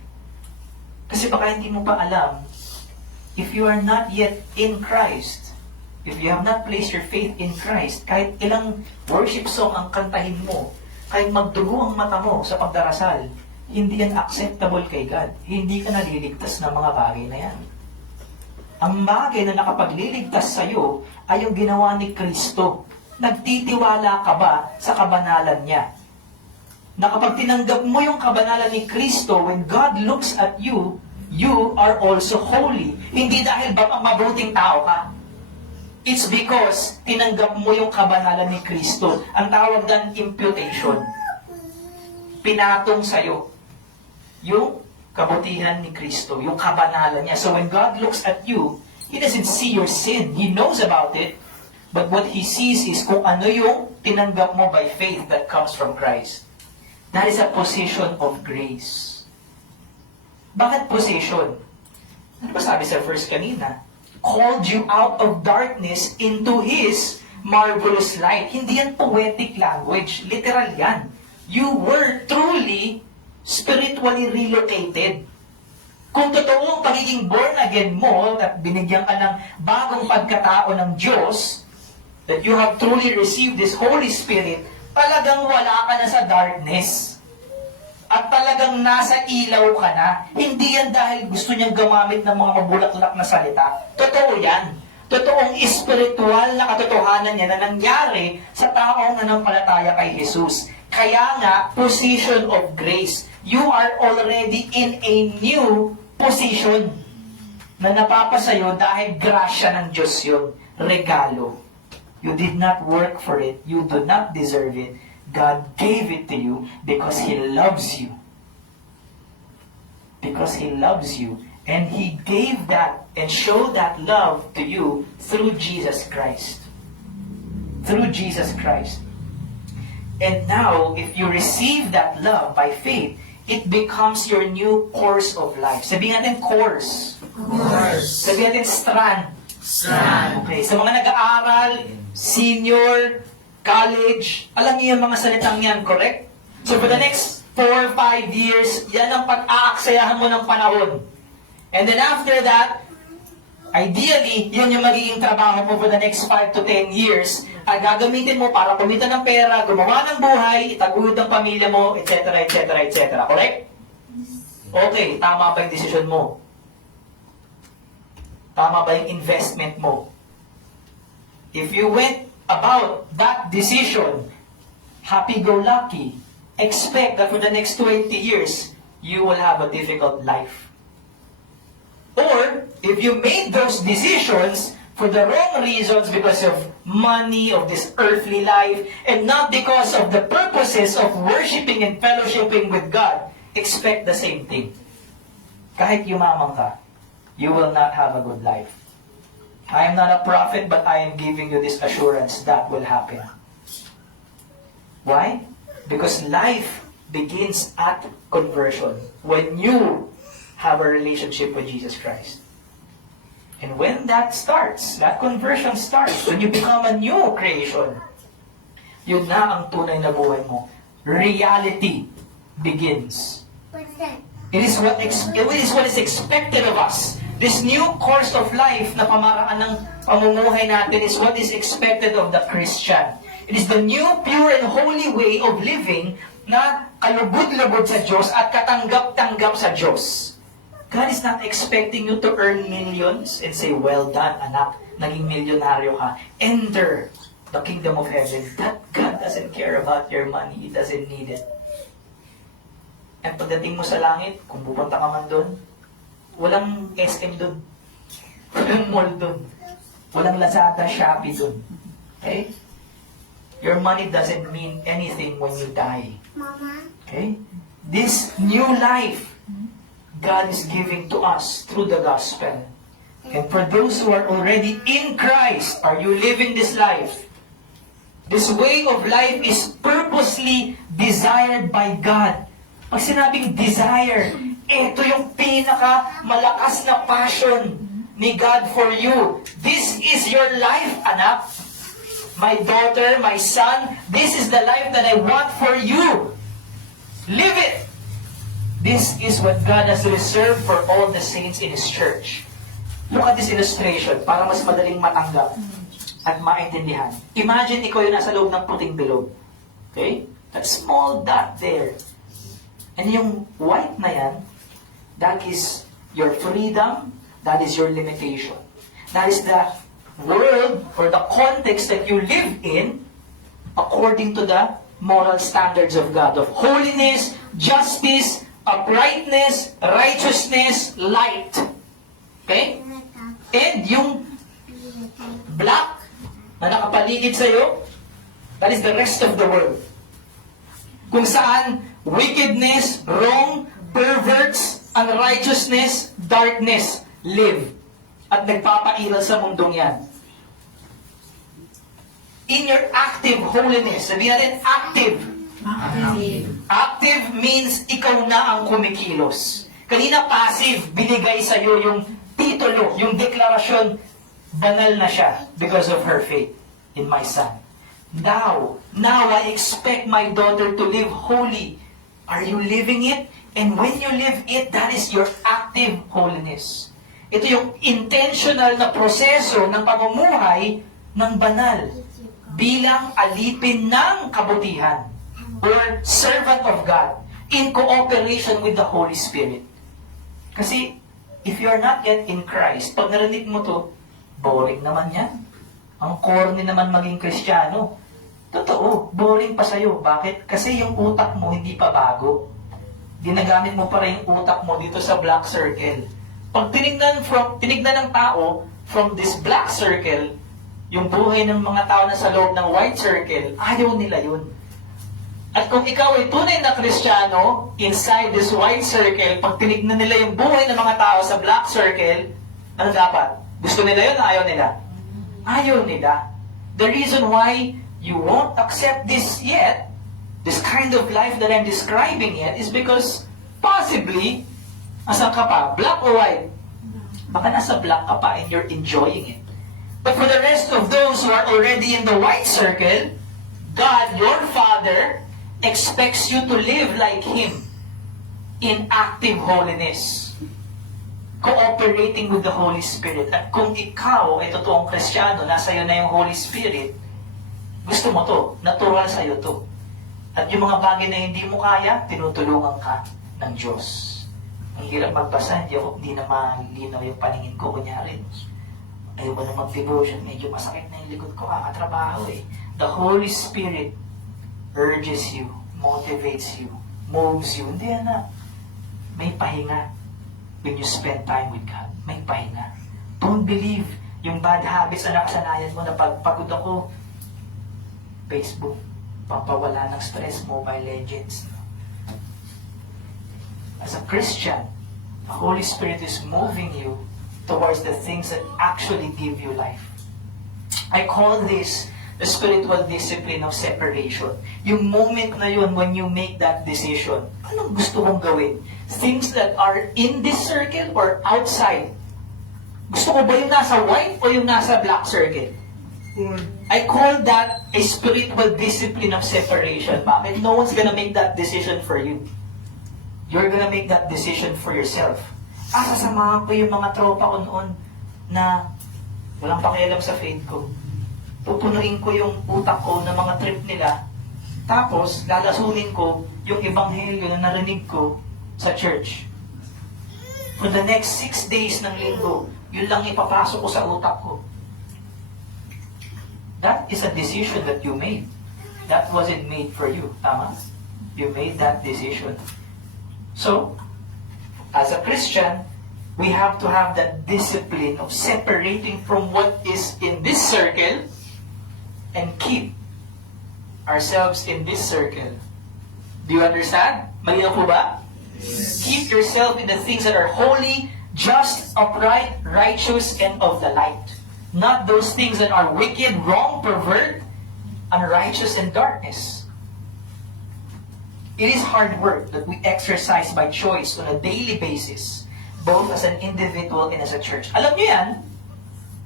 Kasi baka hindi mo pa alam, if you are not yet in Christ, if you have not placed your faith in Christ, kahit ilang worship song ang kantahin mo, kahit magdugo ang mata mo sa pagdarasal, hindi yan acceptable kay God. Hindi ka naliligtas ng mga bagay na yan. Ang bagay na nakapagliligtas sa'yo ay yung ginawa ni Kristo. Nagtitiwala ka ba sa kabanalan niya? Na kapag tinanggap mo yung kabanalan ni Kristo, when God looks at you, you are also holy. Hindi dahil ba mabuting tao ka. It's because tinanggap mo yung kabanalan ni Kristo. Ang tawag dan imputation. Pinatong sa'yo yung kabutihan ni Kristo, yung kabanalan niya. So when God looks at you, He doesn't see your sin. He knows about it. But what He sees is kung ano yung tinanggap mo by faith that comes from Christ. That is a position of grace. Bakit position? Ano ba sabi sa verse kanina? Called you out of darkness into His marvelous light. Hindi yan poetic language. Literal yan. You were truly spiritually relocated. Kung totoo ang pagiging born again mo, at binigyan ka ng bagong pagkatao ng Diyos, that you have truly received this Holy Spirit, talagang wala ka na sa darkness. At talagang nasa ilaw ka na. Hindi yan dahil gusto niyang gumamit ng mga mabulaklak na salita. Totoo yan. Totoong espiritual na katotohanan niya na nangyari sa taong nanampalataya kay Jesus. Kaya nga, position of grace. You are already in a new position na napapasayo dahil grasya ng Diyos yun. Regalo. You did not work for it. You do not deserve it. God gave it to you because He loves you. Because He loves you. And He gave that and showed that love to you through Jesus Christ. Through Jesus Christ. And now, if you receive that love by faith, it becomes your new course of life. Sabihin natin course. Course. Sabihin natin strand. Strand. Okay, sa mga nag-aaral, senior, college, alam niyo yung mga salitang yan, correct? So for the next 4 or 5 years, yan ang pag-aaksayahan mo ng panahon. And then after that, ideally, yun yung magiging trabaho mo for the next 5 to 10 years. At gagamitin mo para kumita ng pera, gumawa ng buhay, itaguyod ang pamilya mo, etc., etc., etc. Correct? Okay, tama ba yung decision mo? Tama ba yung investment mo? If you went about that decision, happy-go-lucky, expect that for the next 20 years, you will have a difficult life. Or, if you made those decisions for the wrong reasons because of money, of this earthly life, and not because of the purposes of worshiping and fellowshipping with God, expect the same thing. Kahit yumaman ka, you will not have a good life. I am not a prophet, but I am giving you this assurance that will happen. Why? Because life begins at conversion. When you have a relationship with Jesus Christ. And when that starts, that conversion starts, when you become a new creation, yun na ang tunay na buhay mo. Reality begins. It is what is expected of us. This new course of life na pamaraan ng pamumuhay natin is what is expected of the Christian. It is the new, pure, and holy way of living na kalugod-lugod sa Diyos at katanggap-tanggap sa Diyos. God is not expecting you to earn millions and say, well done, anak, naging milyonaryo ka. Enter the kingdom of heaven. That God doesn't care about your money. He doesn't need it. And pagdating mo sa langit, kung pupunta ka man doon, walang SM doon. Walang mall doon. Walang Lazada, Shopee doon. Okay? Your money doesn't mean anything when you die. Okay? This new life God is giving to us through the gospel. And for those who are already in Christ, are you living this life? This way of life is purposely desired by God. Pag sinabing desire, ito yung pinaka-malakas na passion ni God for you. This is your life, anak. My daughter, my son, this is the life that I want for you. Live it. This is what God has reserved for all the saints in His church. Look at this illustration para mas madaling matanggap at maintindihan. Imagine ikaw yung nasa loob ng puting bilog. Okay? That small dot there. And yung white na yan, that is your freedom, that is your limitation. That is the world or the context that you live in according to the moral standards of God, of holiness, justice, uprightness, righteousness, light. Okay? And yung black na nakapaligid sa'yo, that is the rest of the world. Kung saan wickedness, wrong, perverts, unrighteousness, darkness live at nagpapairal sa mundong yan. In your active holiness, sabihin natin active. Active means ikaw na ang kumikilos. Kanina passive, binigay sa'yo yung titulo, yung deklarasyon, banal na siya because of her faith in my son. Now I expect my daughter to live holy. Are you living it? And when you live it, that is your active holiness. Ito yung intentional na proseso ng pamumuhay ng banal bilang alipin ng kabutihan or servant of God in cooperation with the Holy Spirit. Kasi if you are not yet in Christ, pag narinig mo to, boring naman yan. Ang corny naman maging Kristiyano. Totoo, boring pa sa'yo. Bakit? Kasi yung utak mo hindi pa bago. Ginagamit mo pa rin yung utak mo dito sa black circle. Pag tinignan ng tao from this black circle, yung buhay ng mga tao na sa loob ng white circle, ayaw nila yun. At kung ikaw ay tunay na Kristiyano, inside this white circle, pag tinignan nila yung buhay ng mga tao sa black circle, ano dapat? Gusto nila yun o ayaw nila? Ayaw nila. The reason why you won't accept this yet, this kind of life that I'm describing yet, is because possibly, asan ka pa? Black or white? Baka nasa black ka pa and you're enjoying it. But for the rest of those who are already in the white circle, God, your Father, expects you to live like Him in active holiness, cooperating with the Holy Spirit. At kung ikaw ay totoong Kristiyano, nasa iyo na yung Holy Spirit, gusto mo to, natural sa iyo to. At yung mga bagay na hindi mo kaya, tinutulungan ka ng Diyos. Ang hirap magbasa, hindi na malinaw yung paningin ko, kunyari. Ayoko na mag-devotion, medyo masakit na yung likod ko, kakatrabaho eh. The Holy Spirit urges you, motivates you, moves you. Hindi na. May pahinga when you spend time with God. May pahinga. Don't believe yung bad habits na nakasanayan mo na pagpagod ako, Facebook, pampawala ng stress, Mobile Legends. As a Christian, the Holy Spirit is moving you towards the things that actually give you life. I call this the spiritual discipline of separation. Yung moment na yun when you make that decision, anong gusto kong gawin? Things that are in this circle or outside? Gusto ko ba yung nasa white o yung nasa black circle? I call that a spiritual discipline of separation. Bakit? No one's gonna make that decision for you. You're gonna make that decision for yourself. Sasamahan ko yung mga tropa ko noon na walang pakialam sa faith ko. Pupunuin ko yung utak ko ng mga trip nila. Tapos, lalasunin ko yung ebanghelyo na narinig ko sa church. For the next 6 days ng linggo, yun lang ipapasok ko sa utak ko. That is a decision that you made. That wasn't made for you. Tama? You made that decision. So, as a Christian, we have to have that discipline of separating from what is in this circle and keep ourselves in this circle. Do you understand? Malinaw po ba? Keep yourself in the things that are holy, just, upright, righteous, and of the light. Not those things that are wicked, wrong, pervert, unrighteous, and darkness. It is hard work that we exercise by choice on a daily basis, both as an individual and as a church. Alam niyo yan,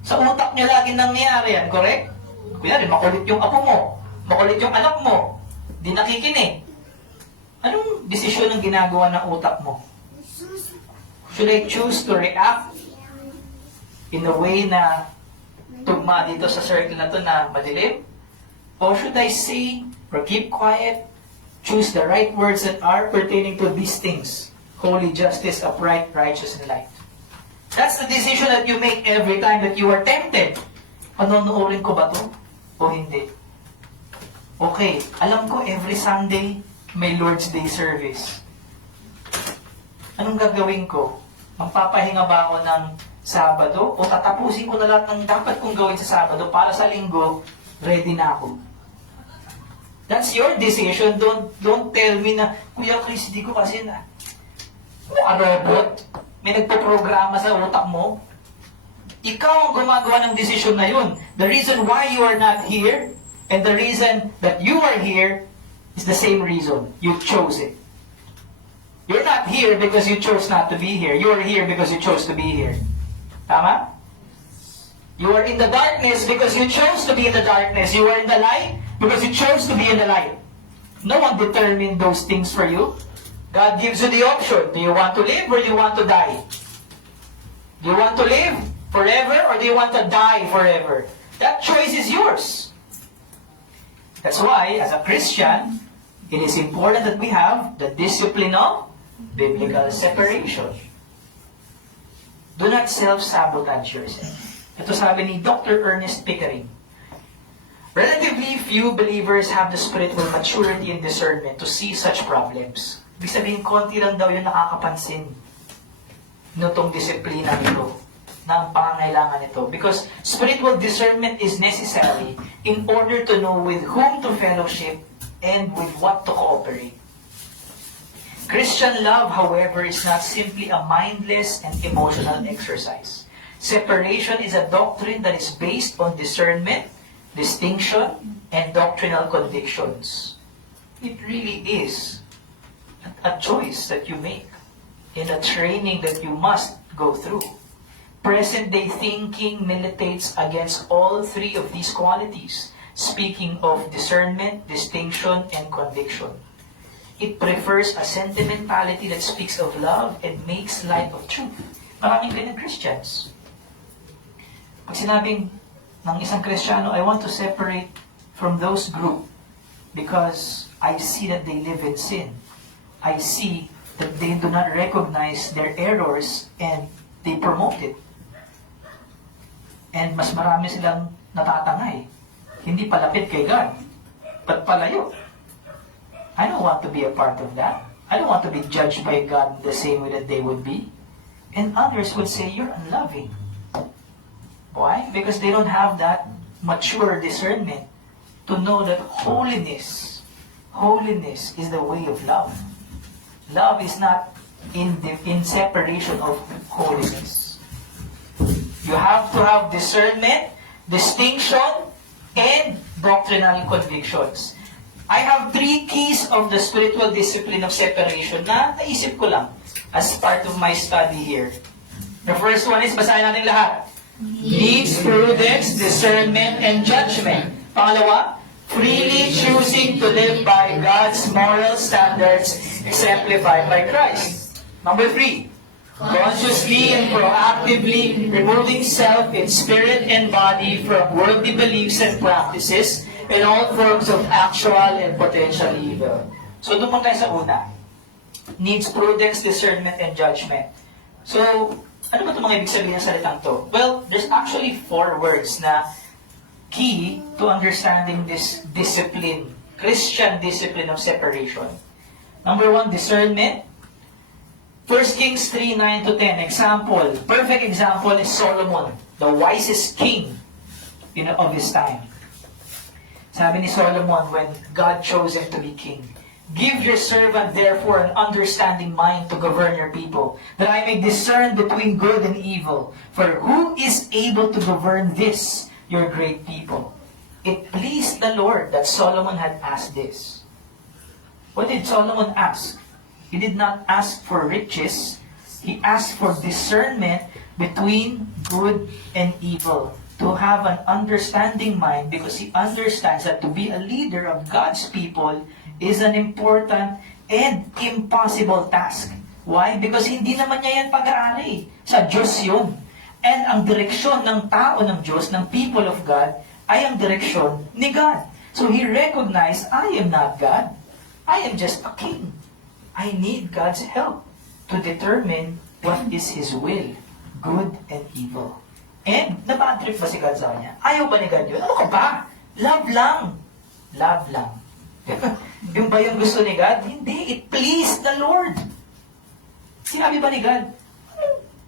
sa utak niyo lagi nangyayari yan, correct? Kunyari, makulit yung apo mo, makulit yung anak mo, di nakikinig. Anong desisyon ang ginagawa ng utak mo? Should I choose to react in a way na tugma dito sa circle na to na madilim? Or should I say, or keep quiet, choose the right words that are pertaining to these things? Holy, justice, upright, righteous, and light. That's the decision that you make every time that you are tempted. Panonoodin ko ba to? O hindi? Okay, alam ko every Sunday may Lord's Day service. Anong gagawin ko? Magpapahinga ba ako ng Sabado? O tatapusin ko na lahat ng dapat kong gawin sa Sabado para sa Linggo, ready na ako? That's your decision. Don't tell me na, Kuya Chris, di ko kasi na. Robot? May nagpo-programa sa utak mo? Ikaw ang gumagawa ng decision na yun. The reason why you are not here and the reason that you are here is the same reason. You chose it. You're not here because you chose not to be here. You are here because you chose to be here. Tama? You are in the darkness because you chose to be in the darkness. You are in the light because you chose to be in the light. No one determined those things for you. God gives you the option. Do you want to live or do you want to die? Do you want to live forever or do you want to die forever? That choice is yours. That's why, as a Christian, it is important that we have the discipline of biblical separation. Do not self-sabotage yourself. Ito sabi ni Dr. Ernest Pickering. Relatively few believers have the spiritual maturity and discernment to see such problems. Ibig sabihin, konti lang daw yung nakakapansin nitong disiplina nito, ng pangangailangan nito. Because spiritual discernment is necessary in order to know with whom to fellowship and with what to cooperate. Christian love, however, is not simply a mindless and emotional exercise. Separation is a doctrine that is based on discernment, distinction, and doctrinal convictions. It really is a choice that you make and a training that you must go through. Present-day thinking militates against all three of these qualities, speaking of discernment, distinction, and conviction. It prefers a sentimentality that speaks of love and makes light of truth. Maraming ganyan Christians. Pag sinabing ng isang Kristiyano, I want to separate from those group because I see that they live in sin. I see that they do not recognize their errors and they promote it. And mas marami silang natatangay. Hindi palapit kay God, but palayo. I don't want to be a part of that. I don't want to be judged by God the same way that they would be. And others would say, you're unloving. Why? Because they don't have that mature discernment to know that holiness is the way of love. Love is not in separation of holiness. You have to have discernment, distinction, and doctrinal convictions. I have 3 keys of the spiritual discipline of separation na naisip ko lang as part of my study here. The first one is, basahin natin lahat. Needs, prudence, discernment, and judgment. Pangalawa, freely choosing to live by God's moral standards exemplified by Christ. Number 3, consciously and proactively removing self in spirit and body from worldly beliefs and practices and all forms of actual and potential evil. So, doon tayo sa una. Needs, prudence, discernment, and judgment. So, ano ba itong mga ibig sabihin ng salitang to? Well, there's actually 4 words na key to understanding this discipline, Christian discipline of separation. Number 1, discernment. 1 Kings 3:9-10. Example, perfect example is Solomon, the wisest king of his time. Sabi ni Solomon when God chose him to be king, Give your servant therefore an understanding mind to govern your people, that I may discern between good and evil. For who is able to govern this, your great people? It pleased the Lord that Solomon had asked this. What did Solomon ask? He did not ask for riches. He asked for discernment between good and evil. To have an understanding mind, because he understands that to be a leader of God's people is an important and impossible task. Why? Because hindi naman niya yan pag-aari. Sa Diyos yun. And ang direksyon ng tao ng Diyos, ng people of God, ay ang direksyon ni God. So he recognized, I am not God. I am just a king. I need God's help to determine what is His will, good and evil. And nabad trip ba si God sa kanya? Ayaw ba ni God yun? Ano ka ba? Love lang. Love lang. Yung ba yung gusto ni God? Hindi. It pleased the Lord. Sinabi ba ni God,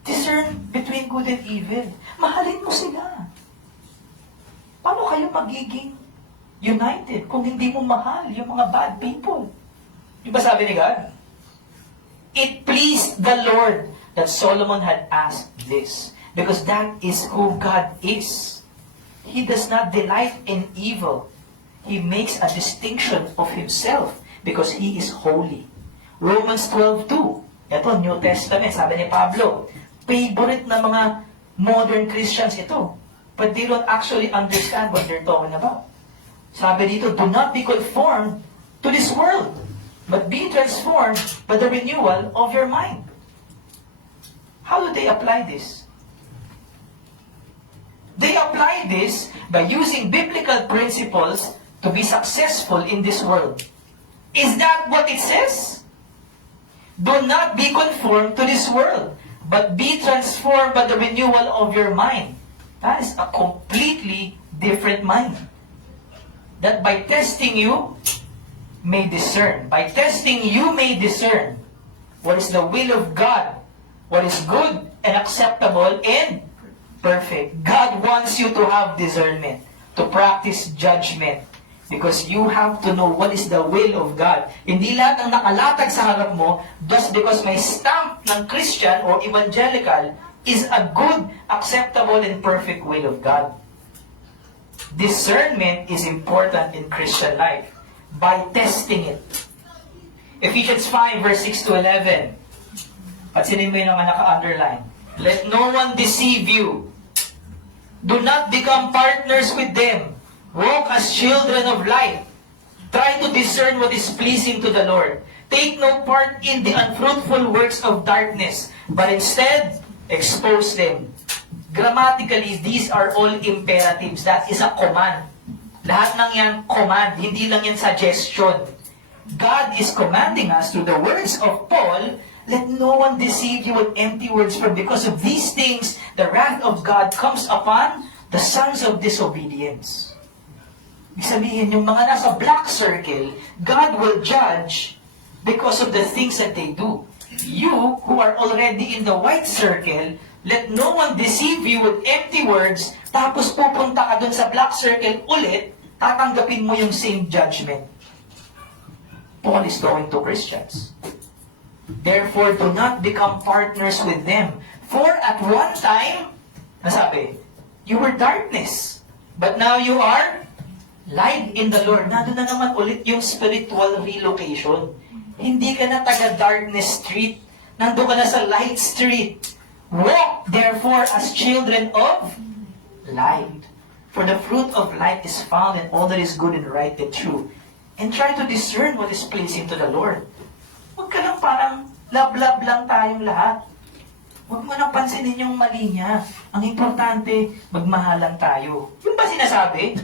discern between good and evil. Mahalin mo sila. Paano kayo magiging united kung hindi mo mahal yung mga bad people? Yung ba sabi ni God? It pleased the Lord that Solomon had asked this. Because that is who God is. He does not delight in evil. He makes a distinction of Himself because He is holy. Romans 12:2. Ito, New Testament, sabi ni Pablo. Favorite na mga modern Christians ito. But they don't actually understand what they're talking about. Sabi dito, do not be conformed to this world, but be transformed by the renewal of your mind. How do they apply this? They apply this by using biblical principles to be successful in this world. Is that what it says? Do not be conformed to this world, but be transformed by the renewal of your mind. That is a completely different mind. That by testing you may discern. By testing you may discern what is the will of God, what is good and acceptable and perfect. God wants you to have discernment, to practice judgment, because you have to know what is the will of God. Hindi lahat ng nakalatag sa harap mo, just because may stamp ng Christian or evangelical, is a good, acceptable, and perfect will of God. Discernment is important in Christian life by testing it. Ephesians 5 verse 6 to 11. Pansinin mo yung mga naka-underline. Let no one deceive you. Do not become partners with them. Walk as children of light. Try to discern what is pleasing to the Lord. Take no part in the unfruitful works of darkness, but instead, expose them. Grammatically, these are all imperatives. That is a command. Lahat ng yan, command. Hindi lang yan suggestion. God is commanding us through the words of Paul, let no one deceive you with empty words, for because of these things, the wrath of God comes upon the sons of disobedience. Ibig sabihin, yung mga nasa black circle, God will judge because of the things that they do. You, who are already in the white circle, let no one deceive you with empty words, tapos pupunta ka dun sa black circle ulit, tatanggapin mo yung same judgment. Paul is talking to Christians. Therefore, do not become partners with them. For at one time, nasabi, you were darkness. But now you are light in the Lord. Nandun na naman ulit yung spiritual relocation. Hindi ka na taga-darkness street. Nandun ka na sa light street. Walk, therefore, as children of light. For the fruit of light is found in all that is good and right and true. And try to discern what is pleasing to the Lord. Huwag ka lang parang love-love lang tayong lahat. Huwag mo nang pansinin yung mali niya. Ang importante, magmahalan tayo. Yung ba sinasabi?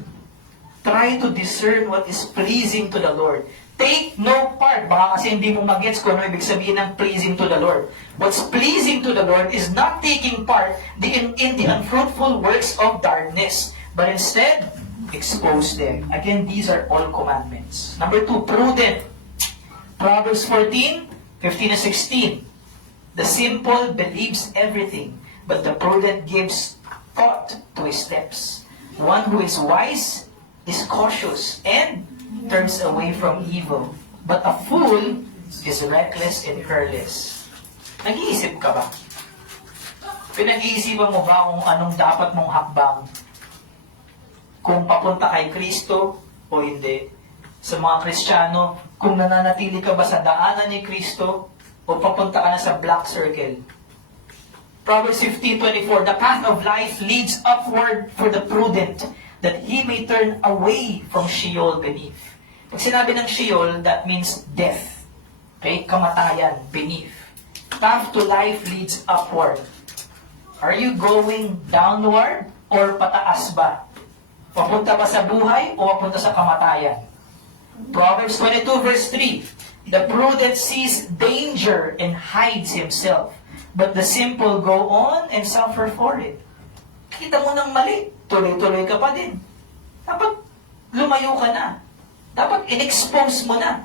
Try to discern what is pleasing to the Lord. Take no part. Baka kasi hindi mo magets kung ano ibig sabihin ng pleasing to the Lord. What's pleasing to the Lord is not taking part in the unfruitful works of darkness, but instead, expose them. Again, these are all commandments. Number 2, prudent. Proverbs 14, 15 and 16. The simple believes everything, but the prudent gives thought to his steps. One who is wise is cautious and turns away from evil. But a fool is reckless and careless. Nag-iisip ka ba? Pinag-iisipan mo ba kung anong dapat mong hakbang? Kung papunta kay Kristo o hindi? Sa mga Kristiyano, kung nananatili ka ba sa daanan ni Kristo o papunta ka na sa black circle? Proverbs 15:24, the path of life leads upward for the prudent, that he may turn away from Sheol beneath. Pag sinabi ng Sheol, that means death. Okay? Kamatayan, beneath. Path to life leads upward. Are you going downward or pataas ba? Papunta ba sa buhay o papunta sa kamatayan? Proverbs 22 verse 3, the prudent sees danger and hides himself, but the simple go on and suffer for it. Kita mo ng mali, tuloy-tuloy ka pa din. Dapat lumayo ka na. Dapat in-expose mo na.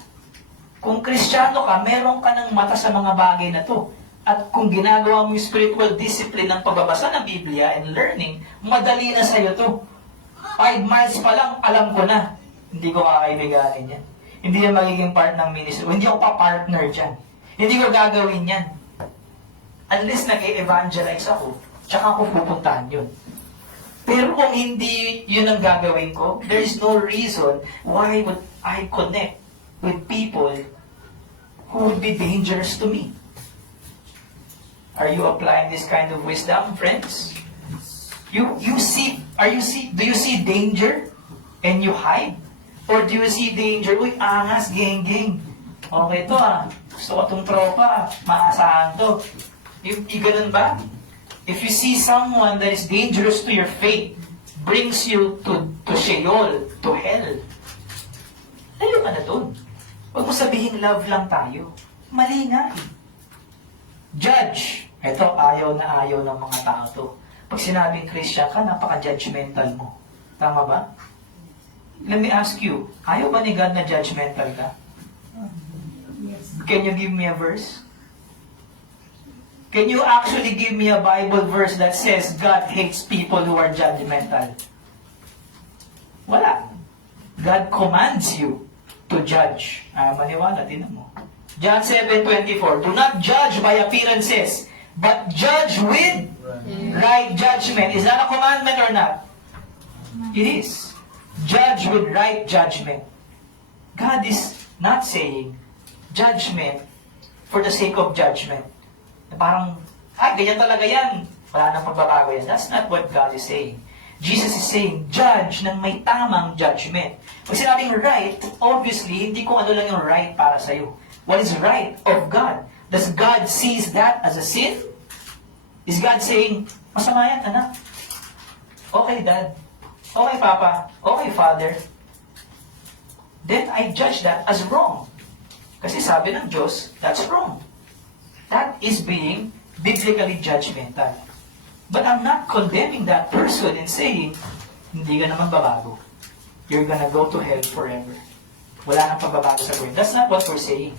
Kung Kristiyano ka, meron ka ng mata sa mga bagay na to. At kung ginagawa mo yung spiritual discipline ng pagbabasa ng Biblia and learning, madali na sa'yo to. 5 miles pa lang, alam ko na. Hindi ko kakaibiganin yan. Hindi yan magiging part ng ministry. Hindi ako pa-partner dyan. Hindi ko gagawin yan. Unless nag-evangelize ako, tsaka ako pupuntahan yun. Pero kung hindi yun ang gagawin ko, there is no reason why would I connect with people who would be dangerous to me. Are you applying this kind of wisdom, friends? Do you see danger and you hide? Or do you see danger? Uy, angas, geng-geng. Okay to Gusto ko itong tropa. Maasahan to. Yung ganun ba? If you see someone that is dangerous to your faith, brings you to Sheol, to hell, layo ka na dun. Huwag mo sabihin love lang tayo. Mali nga eh. Judge. Ito, ayaw na ayaw ng mga tao to. Pag sinabing Christian ka, napaka-judgmental mo. Tama ba? Let me ask you, ayaw ba ni God na judgmental ka? Can you give me a verse? Can you actually give me a Bible verse that says God hates people who are judgmental? Wala. God commands you to judge. Maniwala, din mo. John 7:24, do not judge by appearances, but judge with right judgment. Is that a commandment or not? It is. Judge with right judgment. God is not saying judgment for the sake of judgment. Parang, ganyan talaga yan. Wala nang pagbabago yan. That's not what God is saying. Jesus is saying, judge ng may tamang judgment. Pag sinabing right, obviously, hindi ko ano lang yung right para sa'yo. What is right of God? Does God sees that as a sin? Is God saying, masama yan, anak? Okay, Dad. Okay, Papa. Okay, Father. Then I judge that as wrong. Kasi sabi ng Diyos, that's wrong. That is being biblically judgmental. But I'm not condemning that person and saying, hindi ka naman babago. You're gonna go to hell forever. Wala nang pagbabago sa buhay. That's not what we're saying.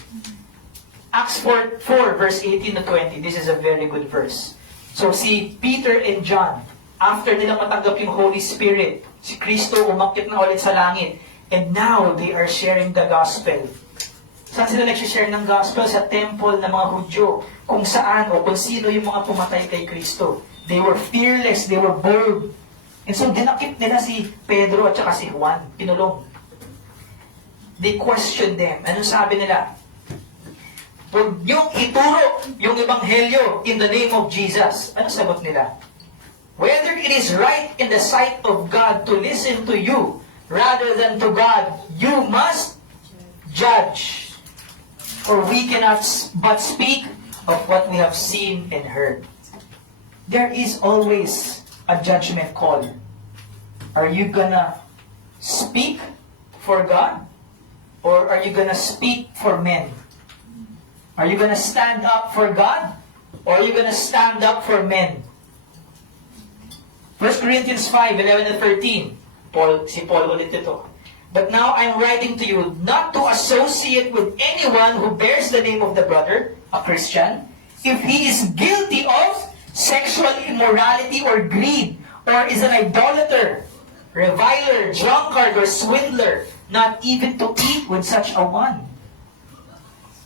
Acts 4 verse 18 to 20, this is a very good verse. So si Peter and John, after nila matanggap yung Holy Spirit, si Kristo umakyat na ulit sa langit, and now they are sharing the gospel. Saan sila nag-share ng gospel? Sa temple ng mga Hudyo, kung saan o kung sino yung mga pumatay kay Kristo. They were fearless, they were bold. And so dinakip nila si Pedro at saka si Juan, pinulong. They questioned them. Anong sabi nila? Huwag niyong ituro yung ebanghelyo in the name of Jesus. Ano sagot nila? Whether it is right in the sight of God to listen to you rather than to God, you must judge. For we cannot but speak of what we have seen and heard. There is always a judgment call. Are you gonna speak for God? Or are you gonna speak for men? Are you gonna stand up for God? Or are you gonna stand up for men? 1 Corinthians 5:11 and 13. Si Paul ulit ito. But now I'm writing to you not to associate with anyone who bears the name of the brother, a Christian, if he is guilty of sexual immorality or greed, or is an idolater, reviler, drunkard, or swindler, not even to eat with such a one.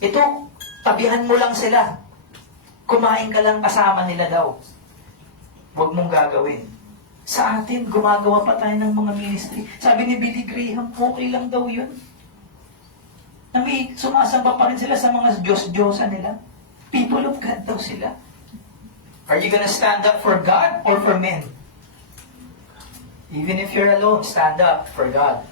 Ito, tabihan mo lang sila. Kumain ka lang kasama nila daw. Huwag mong gagawin. Sa atin, gumagawa pa tayo ng mga ministry. Sabi ni Billy Graham, okay lang daw yun. Na may sumasamba pa rin sila sa mga Diyos-Diyosa nila. People of God daw sila. Are you gonna stand up for God or for men? Even if you're alone, stand up for God.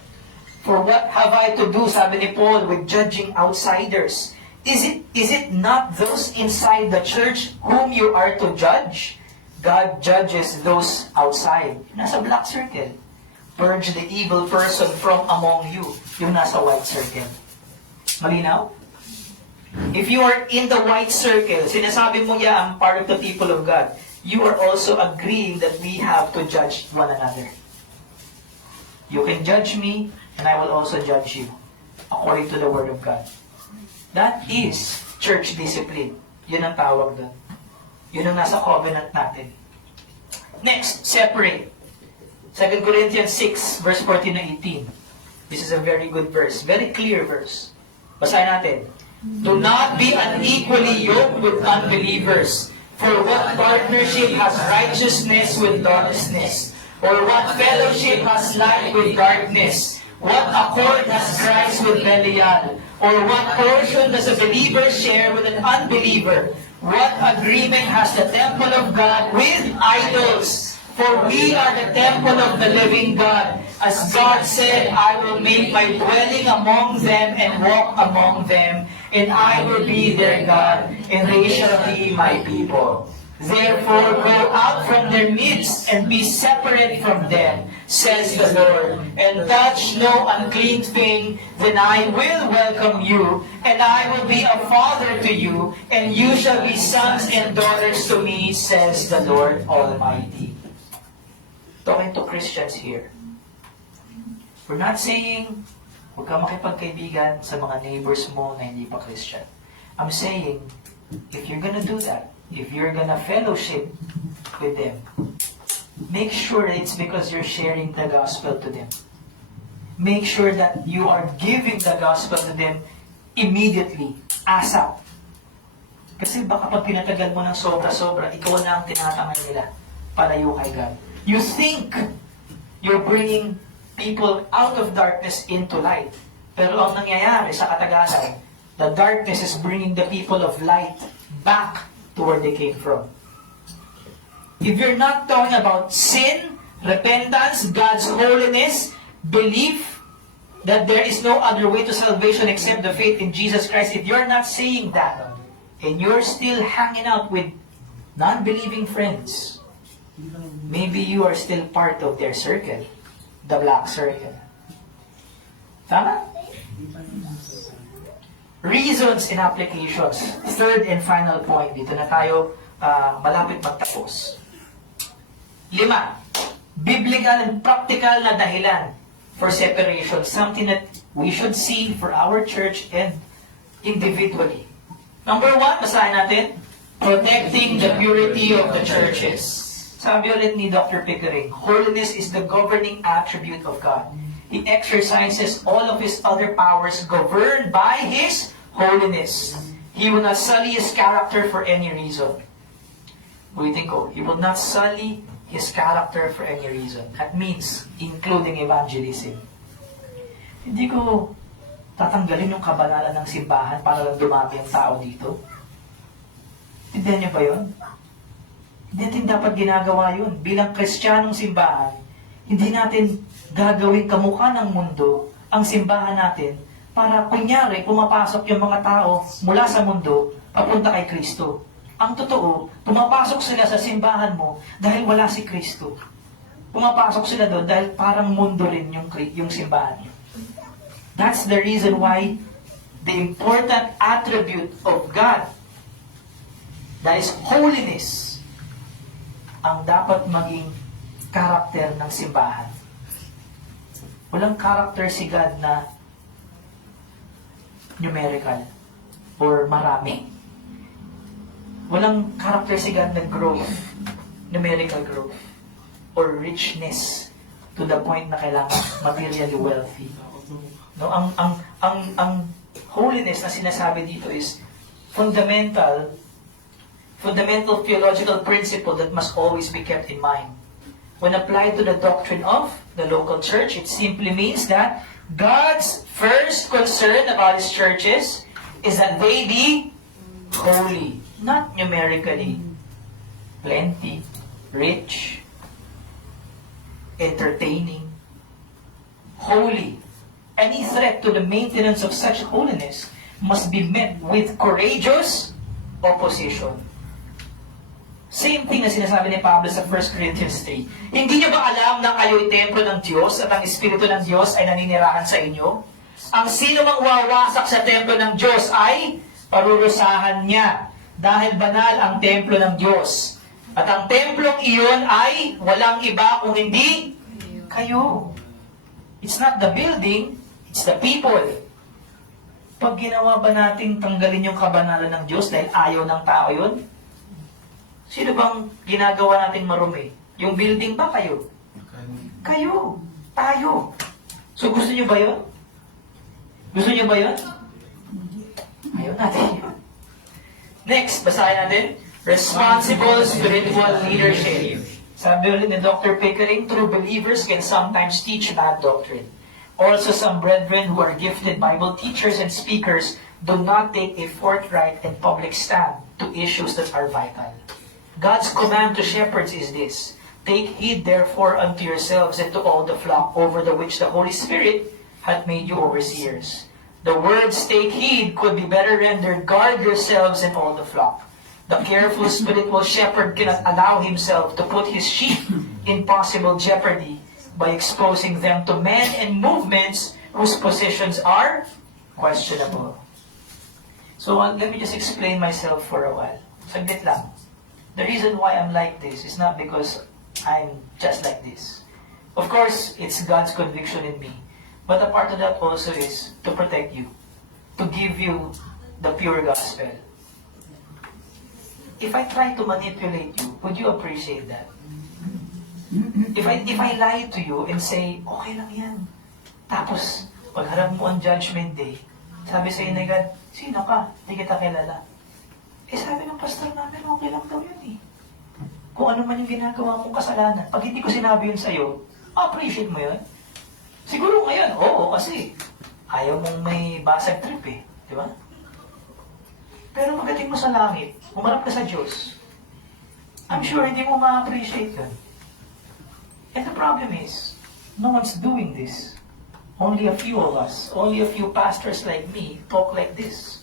For what have I to do, sabi ni Paul, with judging outsiders? Is it not those inside the church whom you are to judge? God judges those outside. Nasa black circle. Purge the evil person from among you. Yung nasa white circle. Malinaw? If you are in the white circle, sinasabi mo niya ang part of the people of God, you are also agreeing that we have to judge one another. You can judge me, and I will also judge you, according to the Word of God. That is church discipline. Yun ang tawag doon. Yun ang nasa covenant natin. Next, separate. 2 Corinthians 6, verse 14 and 18. This is a very good verse. Very clear verse. Basahin natin. Do not be unequally yoked with unbelievers. For what partnership has righteousness with lawlessness? Or what fellowship has light with darkness? What accord has Christ with Belial? Or what portion does a believer share with an unbeliever? What agreement has the temple of God with idols? For we are the temple of the living God. As God said, I will make my dwelling among them and walk among them, and I will be their God, and they shall be my people. Therefore go out from their midst and be separate from them, says the Lord, and touch no unclean thing, then I will welcome you, and I will be a father to you, and you shall be sons and daughters to me, says the Lord Almighty. Talking to Christians here. We're not saying, huwag ka makipagkaibigan sa mga neighbors mo na hindi pa Christian. I'm saying, if you're gonna do that, if you're gonna fellowship with them, make sure that it's because you're sharing the gospel to them. Make sure that you are giving the gospel to them immediately, ASAP. Kasi baka pag pinatagal mo ng sobra-sobra, ikaw na ang tinatangan nila palayo kay God. You think you're bringing people out of darkness into light. Pero ang nangyayari sa katagalan, the darkness is bringing the people of light back to where they came from. If you're not talking about sin, repentance, God's holiness, belief that there is no other way to salvation except the faith in Jesus Christ, if you're not saying that, and you're still hanging out with non-believing friends, maybe you are still part of their circle, the black circle. Tama? Reasons and applications. Third and final point. Dito na tayo malapit magtapos. 5. Biblical and practical na dahilan for separation. Something that we should see for our church and individually. Number 1, basahin natin. Protecting the purity of the churches. Sabi ulit ni Dr. Pickering, holiness is the governing attribute of God. He exercises all of His other powers governed by His holiness. He will not sully His character for any reason. Ulitin ko, He will not sully His character for any reason. That means, including evangelism. Hindi ko tatanggalin yung kabanalan ng simbahan para lang dumami ang tao dito. Tindihan niyo ba yun? Hindi natin dapat ginagawa yun. Bilang Kristiyanong simbahan, hindi natin gagawin kamukha ng mundo ang simbahan natin para kunyari pumapasok yung mga tao mula sa mundo papunta kay Kristo. Ang totoo, pumapasok sila sa simbahan mo dahil wala si Kristo. Pumapasok sila doon dahil parang mundo rin yung simbahan niyo. That's the reason why the important attribute of God, that is holiness, ang dapat maging karakter ng simbahan. Walang karakter si God na numerical or marami. Walang karakter si God na growth, numerical growth, or richness to the point na kailangan materially wealthy. No, ang holiness na sinasabi dito is fundamental theological principle that must always be kept in mind. When applied to the doctrine of the local church, it simply means that God's first concern about His churches is that they be holy, not numerically plenty, rich, entertaining, holy. Any threat to the maintenance of such holiness must be met with courageous opposition. Same thing na sinasabi ni Pablo sa 1 Corinthians 3. Hindi niyo ba alam na kayo'y templo ng Diyos at ang Espiritu ng Diyos ay naninirahan sa inyo? Ang sino mang wawasak sa templo ng Diyos ay parurusahan niya dahil banal ang templo ng Diyos. At ang templong iyon ay walang iba kung hindi kayo. It's not the building, it's the people. Pag ginawa ba nating tanggalin yung kabanalan ng Diyos dahil ayaw ng tao yun? Sino bang ginagawa natin marumi? Yung building ba kayo? Kayo. Tayo. So gusto nyo ba yun? Gusto nyo ba yun? Ayaw natin yun. Next, basahin natin. Responsible spiritual leadership. Sabi ulit ni Dr. Pickering, true believers can sometimes teach bad doctrine. Also, some brethren who are gifted Bible teachers and speakers do not take a forthright and public stand to issues that are vital. God's command to shepherds is this: take heed therefore unto yourselves and to all the flock over the which the Holy Spirit hath made you overseers. The words take heed could be better rendered guard yourselves and all the flock. The careful spiritual shepherd cannot allow himself to put his sheep in possible jeopardy by exposing them to men and movements whose positions are questionable. So let me just explain myself for a while. Saglit lang. The reason why I'm like this is not because I'm just like this. Of course, it's God's conviction in me. But a part of that also is to protect you, to give you the pure gospel. If I try to manipulate you, would you appreciate that? If I lie to you and say, okay lang yan, tapos pagharap mo ang judgment day, sabi sa ni God, sino ka? Hindi kita kilala. Eh sabi ng pastor namin, okay lang daw yun eh. Kung ano man yung ginagawa mong kasalanan, pag hindi ko sinabi yun sa'yo, appreciate mo yun? Siguro ngayon, oo, kasi ayaw mong may basag trip eh. Di ba? Pero pagdating mo sa langit, umarap ka sa Diyos, I'm sure hindi mo ma-appreciate yun. And the problem is, no one's doing this. Only a few of us, only a few pastors like me talk like this.